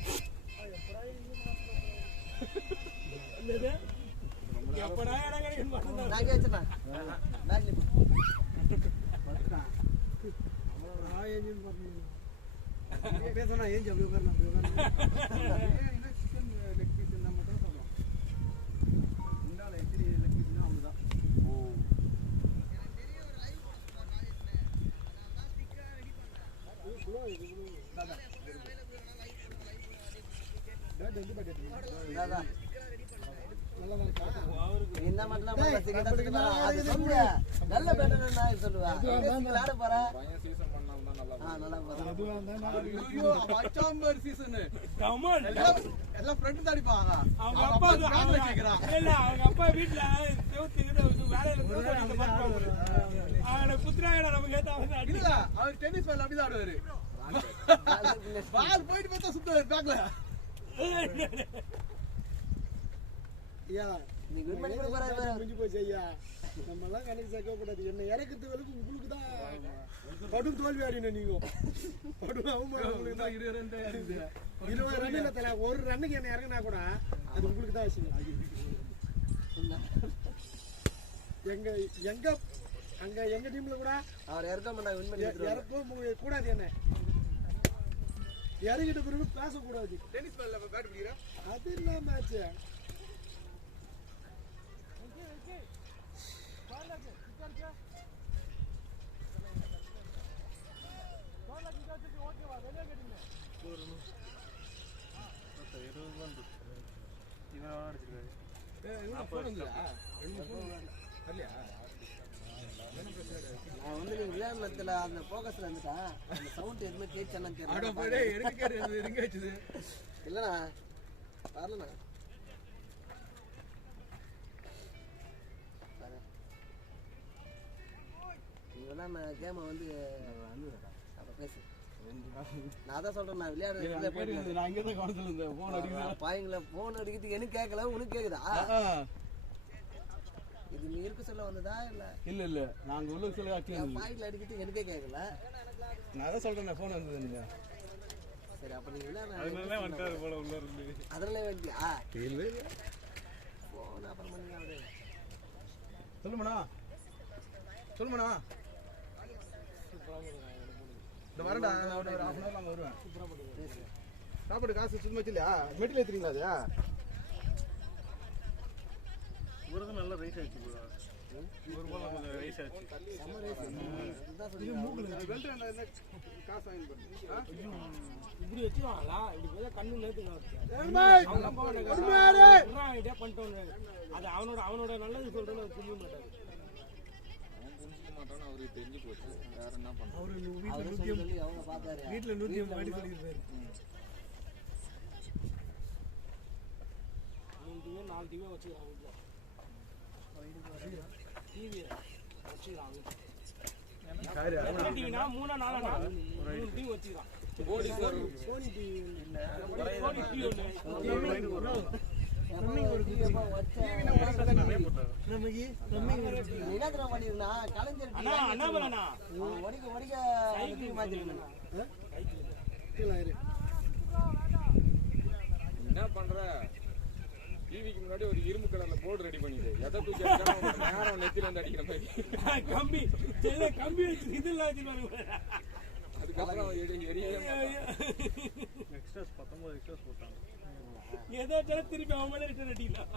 எப்படா இடம் கிடைக்கும் பாருங்க. நான் கேட்சேன் பேக்ல நான் ஏஞ்சின்னு பார்த்தீங்க பேசுனா ஏஞ்சி அப்படி உட்காரலாம் சிக்கன் லெக் பீஸ் என்ன மட்டும் சொல்லுவோம் இந்தால எப்படி லெக் பீஸ்னா அவ்வளோதான் இந்த மட்டும் நல்ல பேட்டர் நான் சொல்லுவேன் ஆட போறேன் பையன் சீசன் பண்ணாலும் தான் நல்லா நல்லா போறேன் ஐயோ அச்சாம்பர் சீசன் கமான். எல்லாம் ஃப்ரெண்ட் தாடிப்பாங்க அவங்க அப்பா இல்ல அவங்க அப்பா வீட்டுல செவுத்துக்கிட்ட வேலையில அவனை புத்திராயடா நமக்கு ஏத்த இல்ல அவர் டென்னிஸ் பால் அப்படிதான் ஆடுவாரு பால் போயிட்டு பார்த்தா சுத்துவாரு பேக்ல ஐயா நீ வின் பண்ணி போறாரு முடிஞ்சு போச்சு ஐயா நம்ம எல்லாம் கணக்கு சேர்க்க கூடாது என்ன இறக்குறது வரைக்கும் உங்களுக்கு தான் படும் தோல்வி ஆடின நீங்க படும் அவமானம் உங்களுக்கு தான் 20 ரன் இல்ல தல ஒரு ரன்னுக்கு என்ன இறங்கினா கூட அது உங்களுக்கு தான் விஷயம் எங்க எங்க அங்க எங்க டீம்ல கூட அவர் இறக்க மாட்டாங்க வின் பண்ணி இறக்க கூடாது என்ன இறங்கிட்ட பிறகு பேசக்கூடாது டென்னிஸ் பால்ல பேட் பிடிக்கிற அது இல்ல மேட்ச் நான் வந்து நீங்க விளையாடுறதுல அந்த போக்கஸ்ல இருந்துட்டேன் அந்த சவுண்ட் எதுவுமே கேட்கணும் தெரியல இல்லண்ணா வரலண்ணா நீ விளையாடுன கேமை வந்து அப்ப பேசு நான் தான் சொல்றேன் நான் விளையாடுறது நான் இங்க தான் கவனத்துல இருந்தேன் போன் அடிக்குது பாயங்கள போன் அடிக்கிறது எனக்கு கேட்கல உனக்கு கேக்குதா இது நீ இருக்க சொல்ல வந்ததா இல்ல இல்ல இல்ல நாங்க உள்ள சொல்ல என் பாயிண்ட்ல அடிக்கிறது எனக்கே கேட்கல நான் தான் சொல்றேன் போன் வந்தது நீங்க சரி அப்ப நீ விளையாட அதனால வந்துட்டாரு போல உள்ள இருந்து அதெல்லாம் வேண்டியா இல்ல போன் அப்புறம் பண்ணிக்கலாம் சொல்லுமண்ணா சொல்லுமண்ணா இந்த வரடா நான் ஒரு half an hour அங்க வருவேன் சாப்பாடு காசு சும்மா வச்சிலையா மெட்டில் ஏத்துறீங்களா அது இவருக்கு நல்ல ரைஸ் ஆச்சு போல ஒரு போல கொஞ்சம் ரைஸ் ஆச்சு இது மூக்குல வெல்ட் என்ன காசு வாங்கி பண்ணு இப்படி வச்சுவாங்களா இப்படி போய் கண்ணு நேத்துக்கலாம் பண்ணிட்டோம் அது அவனோட நல்லது சொல்றது அது புரிய மாட்டாரு அவருக்கு தெரிஞ்சு போச்சு வேற என்ன பண்றது அவரு அவங்க பார்த்தாரு வீட்டுல 150 அடி சொல்லிருப்பாரு 4 டிவி வச்சுக்கிறான் வீட்டுல டிவி வச்சுக்கிறான் வீட்டுல டிவினா 3 4 3 டிவி வச்சுக்கிறான் கோடி சார் சோனி டிவி என்ன பண்ற டிவிக்கு முன்னாடி ஒரு இரும்பு கலர்ல போர்டு ரெடி பண்ணிடு எதை தூக்கி அடிச்சாலும் நேரம் நெத்தில வந்து அடிக்கிற மாதிரி கம்பி வச்சு இதெல்லாம் வச்சு அதுக்கப்புறம் எரிய எக்ஸ்ட்ராஸ் 19 எக்ஸ்ட்ராஸ் போட்டாங்க ஏதோ திருப்பி அவன் மேலே ரிட்டர்ன் அடிக்கலாம்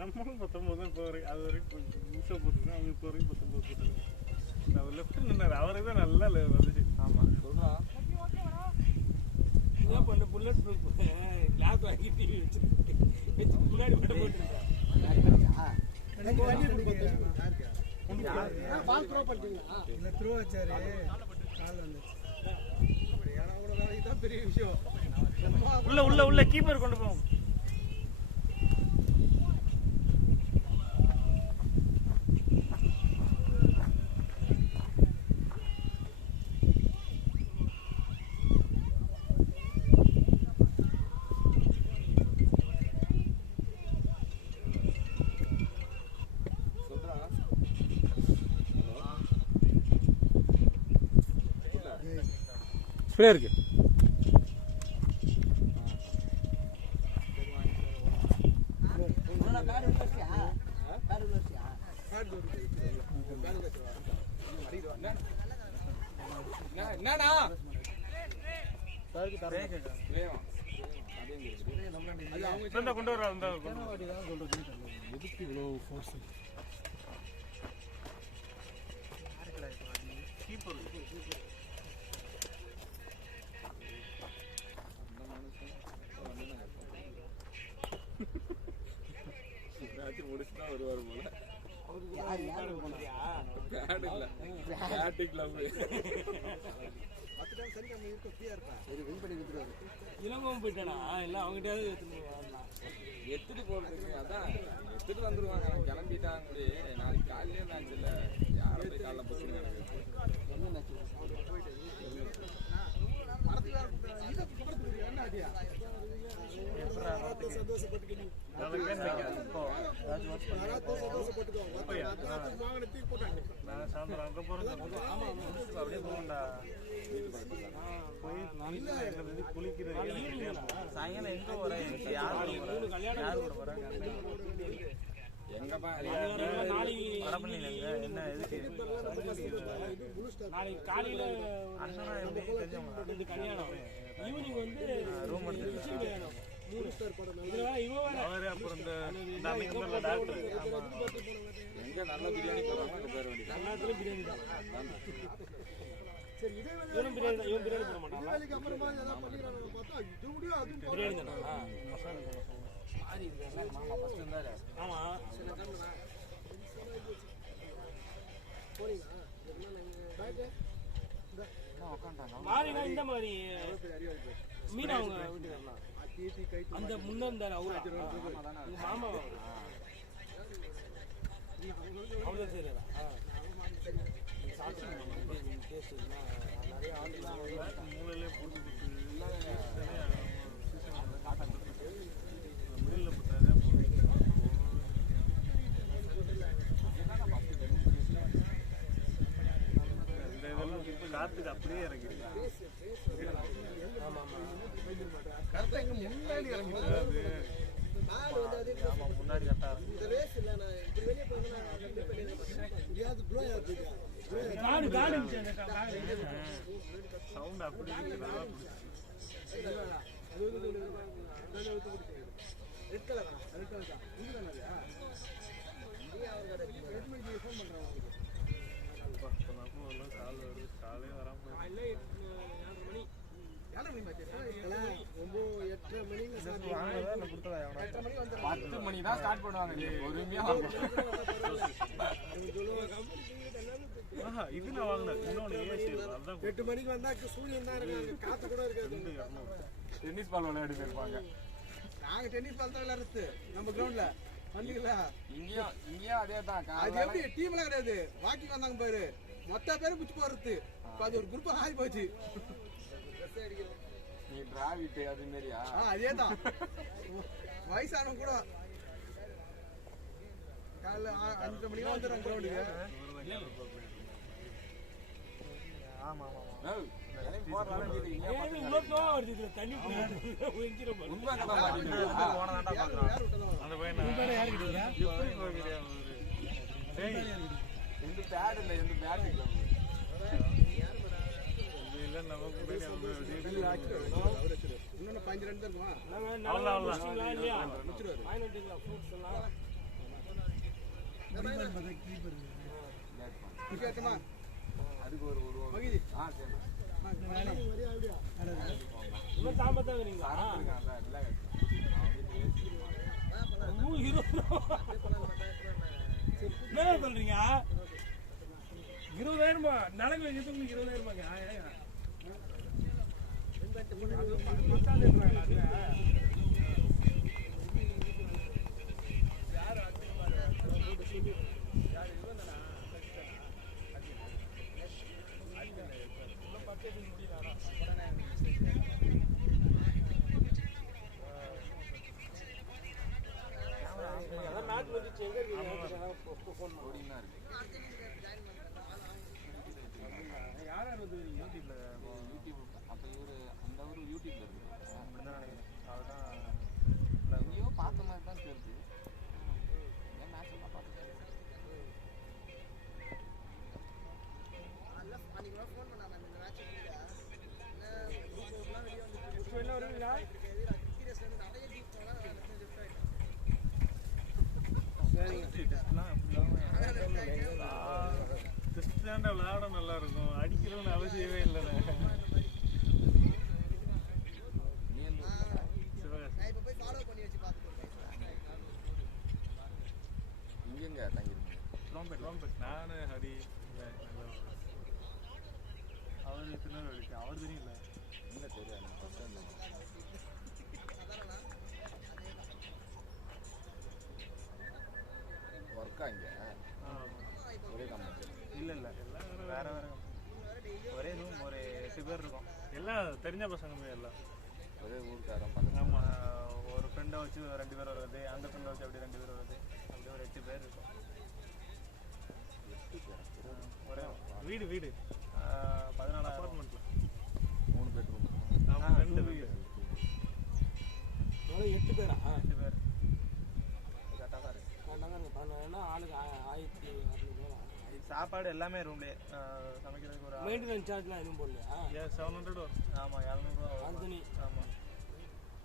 நம்மளும் 19 தான் இப்போ அது வரைக்கும் நிமிஷம் போட்டுருக்கோம் அவங்க இப்போ வரைக்கும் 19 போட்டுருக்கோம் அவர் லெஃப்ட் நின்னார் அவருக்கு தான் நல்லா வந்துச்சு ஆமா சொல்றா என்ன பண்ண புல்லட் ப்ரூஃப் கிளாஸ் வாங்கி டிவி வச்சு முன்னாடி மட்டும் போட்டுருக்கேன் பால் த்ரோ பண்ணிட்டீங்களா இல்ல த்ரோ வச்சாரு கால் வந்துச்சு இதான் பெரிய விஷயம் உள்ள கீப்பர் கொண்டு போவோம் ஸ்ப்ரே இருக்கு என்னடா சாருக்கு தரேன் வேணும் அது அவங்க இந்த கொண்டு வர அந்த வாட்டி தான் சொல்றது எதுக்கு இவ்வளோ ஃபோர்ஸ் கீப்பர் மேட்ச் முடிச்சுதான் வருவாரு போல யாரு போனியா பேட் இல்ல பேட்டிங் லவ் இளங்கவும் போயிட்டானா இல்லை அவங்ககிட்டயாவது எடுத்துட்டு போறதுக்கு அதான் எடுத்துட்டு வந்துருவாங்க நான் கிளம்பிட்டாங்க கூட நாளைக்கு காலையில மேட்ச் இல்ல யாரும் போய் காலைல பசங்க சாயந்தரம் அங்க போறது அப்படியே போகண்டா போய் குளிக்கிறது சாயங்காலம் எங்க போற யார் கூட போறாங்க எங்கப்பா வடபழனியில என்ன எதுக்கு நாளைக்கு காலையில அண்ணனா எப்படி தெரிஞ்சவங்க கல்யாணம் ஈவினிங் வந்து ரூம் எடுத்து கல்யாணம் 3 ஸ்டார் படம் இவன் அவரு அப்புறம் இந்த அன்னைக்கு வந்தல டாக்டர் எங்க நல்ல பிரியாணி போடுறாங்க அங்க போயிட வேண்டியது எல்லாத்துலயும் பிரியாணி தான் சரி இதே இவன் பிரியாணி போட மாட்டான் வேலைக்கு அப்புறமா ஏதாவது பண்ணிக்கிறாங்க பார்த்தா இது முடியும் அதுவும் பிரியாணி தானா மாமா ஃபர்ஸ்ட் இருந்தாரு ஆமா போறீங்களா பேட்டு மாறினா இந்த மாதிரி மீனா அவங்க வீட்டுக்காரலாம் அந்த முன்ன இருந்தாரு அவரு உங்க மாமா அவ்வளோ சரியா நிறைய ஆளுலாம் மூலையிலே போட்டு முடியல போட்டாரு இந்த இதெல்லாம் இப்போ காத்துக்கு அப்படியே இறங்கிருக்கு கரெக்டாக எங்க முன்னாடி இறங்கி நாலு வந்து அதே ஆமா முன்னாடி கரெக்டா இந்த ரேஸ் இல்லை நான் இப்படி வெளியே போயிருந்தேன் முடியாது ப்ளோ ஆகுது காடு சவுண்ட் அப்படி இருக்கு ரெட் கலரா ரெட் கலர் தான் இது தானே ஃபோன் பண்ணுறாங்க கால் வருது காலே வராம 8:30 மணிக்கு சாப்பிட்டு 10 மணி தான் ஸ்டார்ட் பண்ணுவாங்க பொறுமையா இது நான் வாங்கினேன் இன்னொன்று ஏசி அதுதான் 8 மணிக்கு வந்தா சூரியன் தான் இருக்காங்க காத்து கூட இருக்காது டென்னிஸ் பால் விளையாடி போயிருப்பாங்க நாங்க டென்னிஸ் பால் தான் விளையாடுறது நம்ம கிரவுண்ட்ல வந்தீங்களா இங்கேயும் அதே தான் அது எப்படி டீம்ல கிடையாது வாக்கிங் வந்தாங்க பாரு மொத்த பேரும் குச்சி போறது அது ஒரு குரூப்பா ஆகி போச்சு நீ டிராவிட் அது மாதிரியா அதேதான் வயசானவங்க கூட காலைல 5 மணிக்கு வந்துடுறாங்க கிரவுண்டுக்கு ஆமா ஆமா அந்த பையன் எந்த பேட் இல்லை எந்த பேட் இல்லை இல்ல நமக்கு இன்னொன்னு 5 ரன் தான் இருக்குமா அதுக்கு ஒரு மகிதி சரி இன்னும் தாமதான் வரீங்களா என்ன சொல்றீங்க 20,000 நடக்கு வைக்கிறதுக்கு 20,000 பார்த்த மாதிரி தான் தெரியுது மேட்ச் எல்லாம் பார்த்துட்டேன் ஃபோன் பண்ணாங்க இந்த மேட்ச் தானே விளையாட நல்லா இருக்கும், அடிக்கிறதுன்னு அவசியமே இல்லைண்ணே. இங்கெங்க தங்கிருக்கீங்க? நானு ஹரி அவரு திருநெல்வேலி, அவர் தெரியல. இல்லை தெரியாது, ஃபர்ஸ்ட் டைம் ஒர்க்கா இங்கே ஒரே கம்பெனி? இல்லை எல்லாம் வேற வேற ஒரே ரூம், ஒரு 8 பேர் இருக்கும். எல்லாம் தெரிஞ்ச பசங்க எல்லாம் ஒரே ஊருக்காரன் பக்கத்துல. ஆமாம், ஒரு ஃப்ரெண்டை வச்சு 2 பேர் வருது, அந்த ஃப்ரெண்டை வச்சு அப்படி 2 பேர் வருது, அப்படி ஒரு 8 பேர் இருக்கும். ஒரே வீடு 14 அப்பார்ட்மெண்ட்டில் 3 பெட்ரூம். ஆமாம், 2 வீடு. 8 பேரா? 8 பேர் கரெக்டாக தான் இருக்கு. ஏன்னா ஆளுக்கு 1600 சாப்பாடு எல்லாமே ரூம்லேயே, சமைக்கிறதுக்கு ஒரு மெயின்டெனன்ஸ் சார்ஜ்லாம் எதுவும் போடலையா? 700 வரும். ஆமாம், 700 ஆந்தனி. ஆமாம்,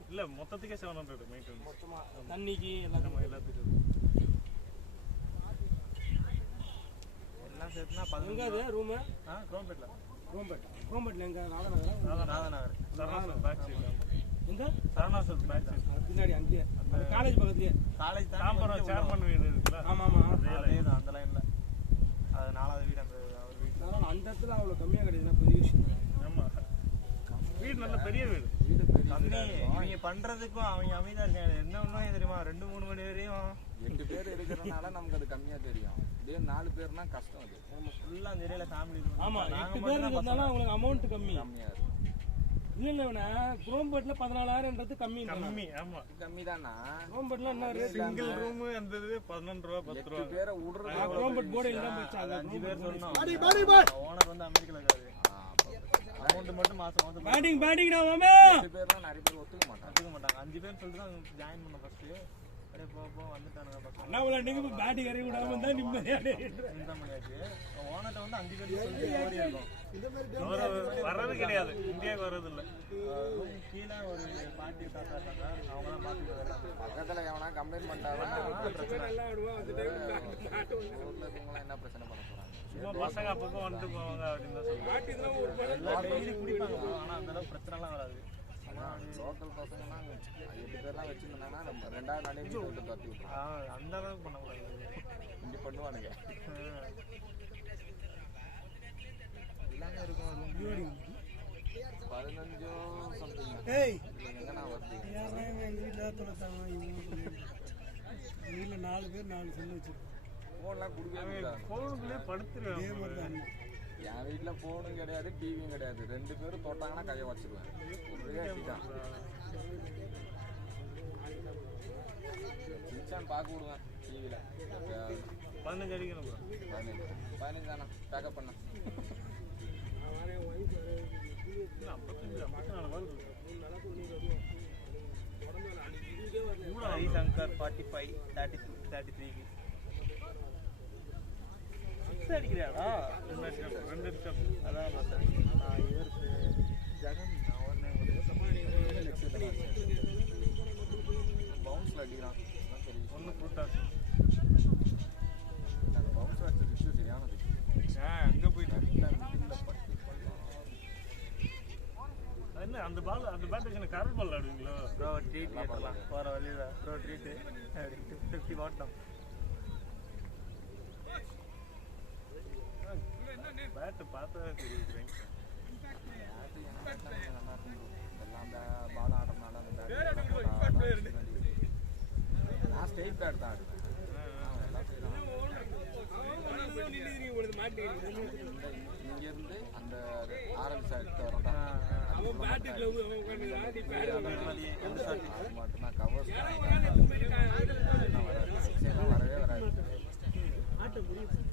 இல்லை மொத்தத்துக்கே 700 மெயின்டெனன்ஸ். மொத்தமாக தண்ணிக்கு எல்லாத்துக்கும் எல்லாத்துக்கும் எல்லாம் சேர்த்துனா 15. எங்கே அது ரூமு? குரோம்பேட்டில். குரோம்பேட்டில் எங்கே? ராதநகரா? ராதநகர் சரணாசல் பேக் சைடு. எந்த? சரணாசல் பேக் சைடு பின்னாடி அங்கேயே காலேஜ் பக்கத்துலேயே. காலேஜ் தாம்பரம் சேர்மன் வீடு இருக்குல்ல? ஆமாம் அதே தான், அந்த லைனில். அது 4வது வீடு அந்த அவர் வீட்டில். அதனால் அந்த இடத்துல அவ்வளோ கம்மியாக கிடைக்குதுன்னா பெரிய விஷயம் தான். ஆமாம், வீடு நல்ல பெரிய வீடு. கம்மி இவங்க பண்ணுறதுக்கும் அவங்க அமைதியாக இருக்காங்க. என்ன ஒன்றும் தெரியுமா, 2-3 மணி வரையும் 8 பேர் இருக்கிறதுனால நமக்கு அது கம்மியாக தெரியும். இதே 4 பேர்னா கஷ்டம் அது. நம்ம ஃபுல்லாக அந்த ஏரியாவில் ஃபேமிலி. ஆமாம், 8 பேர் இருக்கிறதுனால அவங்களுக்கு அமௌண்ட் கம்மி. கம்மியாக இருக்கும். இல்லை குரோம்பேட்டில் 14,000ன்றது கம்மி. ஆமாம், கம்மி தானா? குரோம்பேட்டில் என்ன ரேட்? சிங்கிள் ரூமு அந்த இது 11 ரூபா 10 ரூபா. 8 பேரை விடுறது. குரோம்பேட் போர்டு இல்லாமல் வச்சாங்க. 5 பேர் சொன்னோம். ஓனர் வந்து அமெரிக்காவில் இருக்காரு. அமௌண்ட் மட்டும் மாதம் பேட்டிங் நான் மாமே 8 பேர்லாம் நிறைய பேர் ஒத்துக்க மாட்டாங்க. 5 பேர் சொல்லிட்டு தான் ஜாயின் பண்ண ஃபர்ஸ்ட்டு. அப்படியே போக வந்துட்டானுங்க பசங்க. அண்ணா விளையாண்டிங்க பேட்டிங் இறங்கி விடாம தான் நிம்மதியாக இன்கம் பண்ணியாச்சு. ஓனர்கிட்ட வந்து 5 பேர் சொல்லிட்டு ஓடி இருக்கும். வர்றது கிடையாது, இந்தியாவுக்கு வர்றது இல்லை. கீழே ஒரு பாட்டி தாத்தா இருக்காங்க, அவங்க தான் பார்த்துட்டு பக்கத்தில் எவனா கம்ப்ளைண்ட் பண்ணிட்டாங்கன்னா பிரச்சனை. ஊரில் இருக்கவங்களாம் என்ன பிரச்சனை பண்ண போகிறாங்க? சும்மா பசங்க அப்பப்போ வந்துட்டு போவாங்க அப்படின்னு தான் சொல்லுவாங்க. டெய்லி குடிப்பாங்க, ஆனால் அந்த அளவுக்கு பிரச்சனைலாம் வராது. லோக்கல் பசங்கலாம் 8 பேர்லாம் வச்சுருந்தாங்கன்னா நம்ம 2வது நாளே வீட்டை விட்டு தட்டி விட்டுருவோம். அந்த அளவுக்கு பண்ணக்கூடாது. இப்படி பண்ணுவானுங்க. எல்லாமே இருக்கும். 15 சம்திங். எங்கன்னா வருது. எங்கள் வீட்டில் தொலைத்தாங்க. வீட்டில் 4 பேர் 4 செல்லு வச்சுருக்கோம். ஃபோன்லாம் கொடுக்கவே இல்லை. ஃபோனுக்குள்ளே படுத்துருவேன். என் வீட்டில் ஃபோனும் கிடையாது, டிவியும் கிடையாது. 2 பேரும் தொட்டாங்கன்னா கையை வச்சிருவேன். ஒரே அடிதான். சின்சான் பார்க்க விடுவேன் டிவியில். 15 அடிக்கணும். 15 தானே பேக்கப் பண்ண. 54 சங்கர் 45 32 33 அடிக்கிறாடா. 2 ஸ்டெப் அதான் பார்த்தேன். இவருக்கு ஜெகன் பவுன்ஸில் அடிக்கிறான். ஒன்று ஃப்ரூட்டாஸ். அந்த பவுன்ஸ் அடிச்ச விஷயம் சரியானது. அங்கே போயிட்டு பட்டு என்ன அந்த பால், அந்த பேட் கரண்ட் பால் ஆடுவீங்களோ? ப்ரோ ட்ரீட் கேட்கலாம் போகிற வழியில். ப்ரோ ட்ரீட்டு 50 வாட்டம் பேட்டு பார்த்தா தெரியுது. எல்லாம் பால் ஆடுறதுனால அந்த பேட் நான் ஸ்டேட் பேட் தான் ஆடுவேன். இங்கேருந்து அந்த ஆரல் சைட் வரட்டா அது மட்டும்தான் கவர்ஸ் வரவே வராது.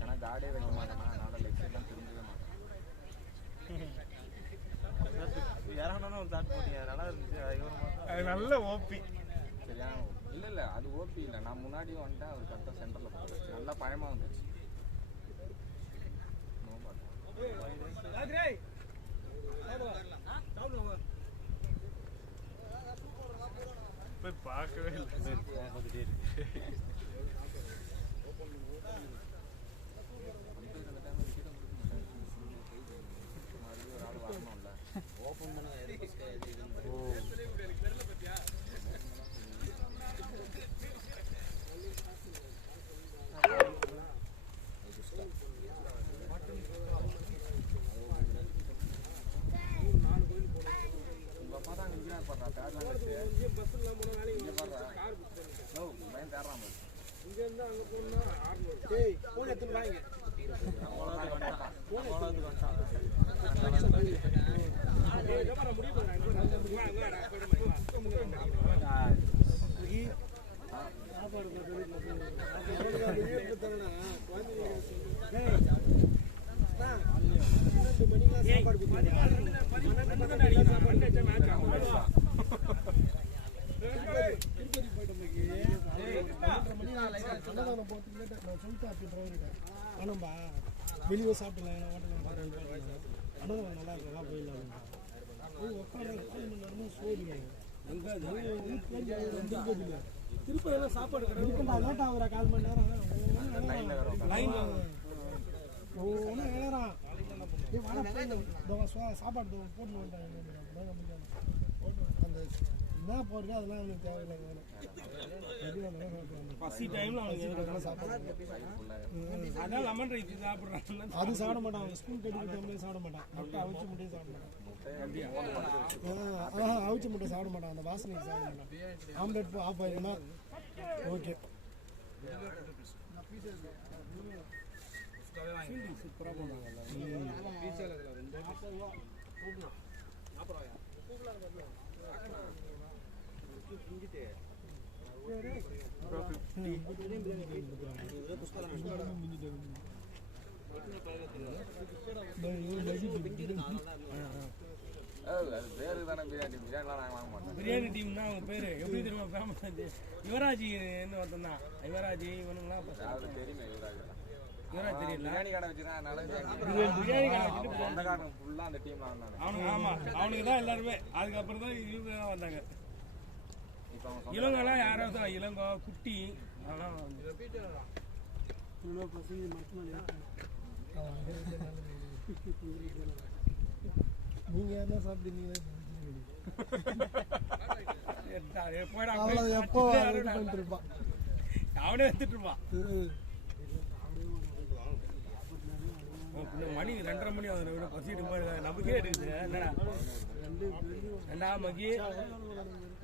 ஏன்னா கார்டே வைக்க மாட்டேன்னா அதனால லெக் சைட்லாம் திரும்பவே மாட்டேன். இறங்கணும்னு ஒரு தாட் போட்டீங்க, நல்லா இருந்துச்சு. அது நல்ல ஓபி சரியான. இல்லை அது ஓபி இல்லை. நான் முன்னாடியும் வந்துட்டேன். அவர் கரெக்டாக சென்டரில் போட்டு நல்லா பயமாக வந்துச்சு. போய் பார்க்கவே இல்லை. அன்னதானம் போகிறதுக்கு லேட்டாக நான் சொல்லிட்டு அப்படி ட்ரைவர்கிட்ட ஆனாம்பா வெளியே சாப்பிடலாம் ஏன்னா ஹோட்டலில் அன்னதானம் நல்லா இருக்கா போயிடலாம் உட்காந்து 4 மணி நேரமும் சோறு திருப்பதியெல்லாம் சாப்பாடு கிடையாது லேட் ஆகுறா 4 மணி நேரம் லைன் ஒன்றும் இழறான் சாப்பாடு போட்டு அந்த என்ன போறது அதெல்லாம் அவனுக்கு தேவையில்லை பசி டைம்ல அவனுக்கு சாப்பாடு அதான் லெமன் ரைஸ் சாப்பிட்றான் அது சாப்பிட மாட்டான் அவன் ஸ்கூல் கட்டிக்கு டைம்லேயும் சாப்பிட மாட்டான் முட்டை அவிச்சு முட்டையும் சாப்பிட மாட்டான் அவிச்சு முட்டை சாப்பிட மாட்டான் அந்த வாசனைக்கு சாப்பிட மாட்டான் ஆம்லெட் ஆஃப் ஆயிருமா ஓகே சூப்பராக போனாங்க பிரியாணி டீம்னா அவங்க பேரு எப்படி தெரியுமா ஃபேமஸ் ஆச்சு யுவராஜி ஒருத்தன் தான் யுவராஜி இவனுங்களாம் தெரியுமே யுவராஜ் தெரியல பிரியாணி கடை வச்சுருந்தா பிரியாணி கடை வச்சுட்டு சொந்தக்காரங்க ஃபுல்லாக அந்த டீம்ல வந்தாங்க அவனுக்கு ஆமா அவனுக்கு தான் எல்லாருமே அதுக்கப்புறம் தான் இவங்க வந்தாங்க இளங்கெல்லாம் யாராவது இளங்கோ குட்டி அதெல்லாம் நீங்க என்ன சாப்பிட்டீங்க அவனே எடுத்துட்டு இருப்பான் மணி 2:30 மணி ஆகுது பசிட்டு நமக்கே எடுக்குது என்னடா 2 மணி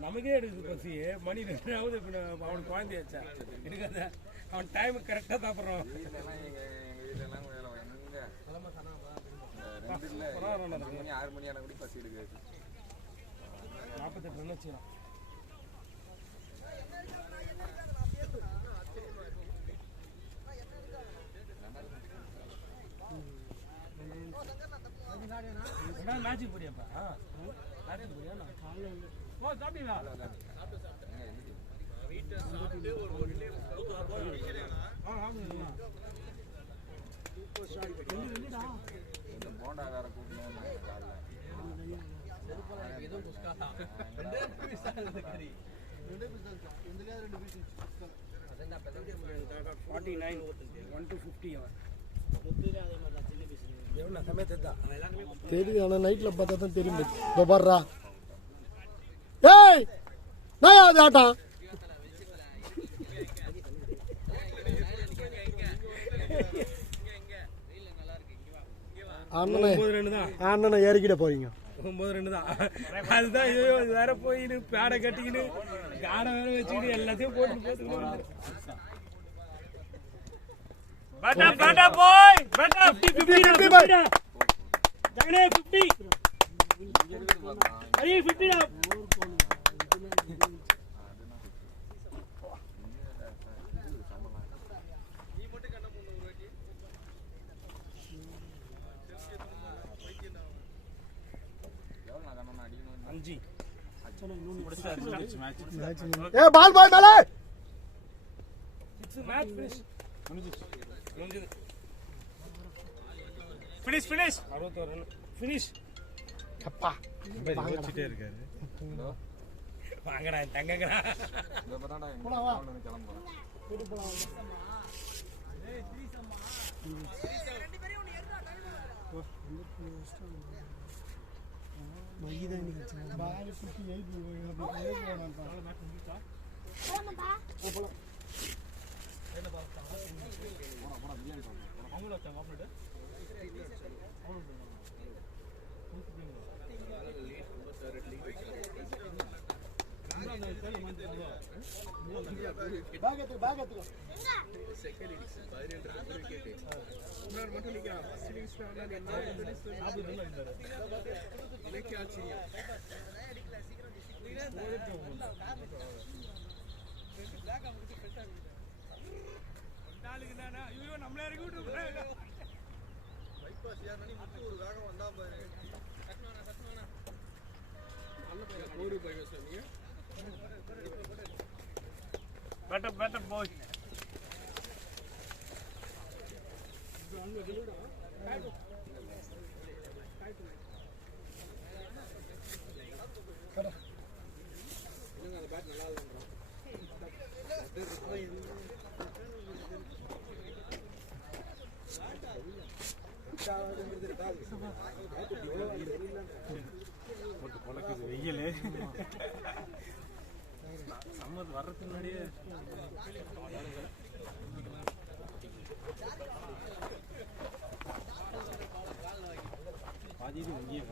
நமக்கே எடுக்குது பசி மணி 2 ஆகுது இப்போ அவனுக்கு குழந்தையாச்சா எடுக்காத அவன் டைமுக்கு கரெக்டாக சாப்பிட்றான் எங்கள் வீட்டில் 6 மணி ஆனால் கூட பசி எடுக்காது 48 ரன் வச்சுக்கலாம் மேட்சுக்கு போறியாப்பா மேட்சுக்கு போறியா ஓ சாப்பிட்டீங்களா போண்டா வேற கூட்டணும் தெரியுது ஆனால் நைட்டில் பார்த்தா தான் தெரியும் இதோ பாடுறா ஏய் நான் அது ஆட்டான் அண்ணனை ஏறிக்கிட்ட போறீங்க 9 ரன் தான் அதுதான் ஐயோ வேற போயின்னு பேடை கட்டிக்கின்னு காடை வேற வச்சுக்கிட்டு எல்லாத்தையும் போட்டு ஏ பால் பால் மேலே finish 61 ரன் finish அப்பா யோசிச்சிட்டே இருக்காரு வாங்கடா தங்கங்கடா இந்த பதாடா எங்க கிளம்புறோம் நம்மளே இறக்கி விட்டு better boy. போட்டு பொழக்குது வெயில் சம்மர் வர்றதுக்கு முன்னாடியே பாதி இது இங்கேயே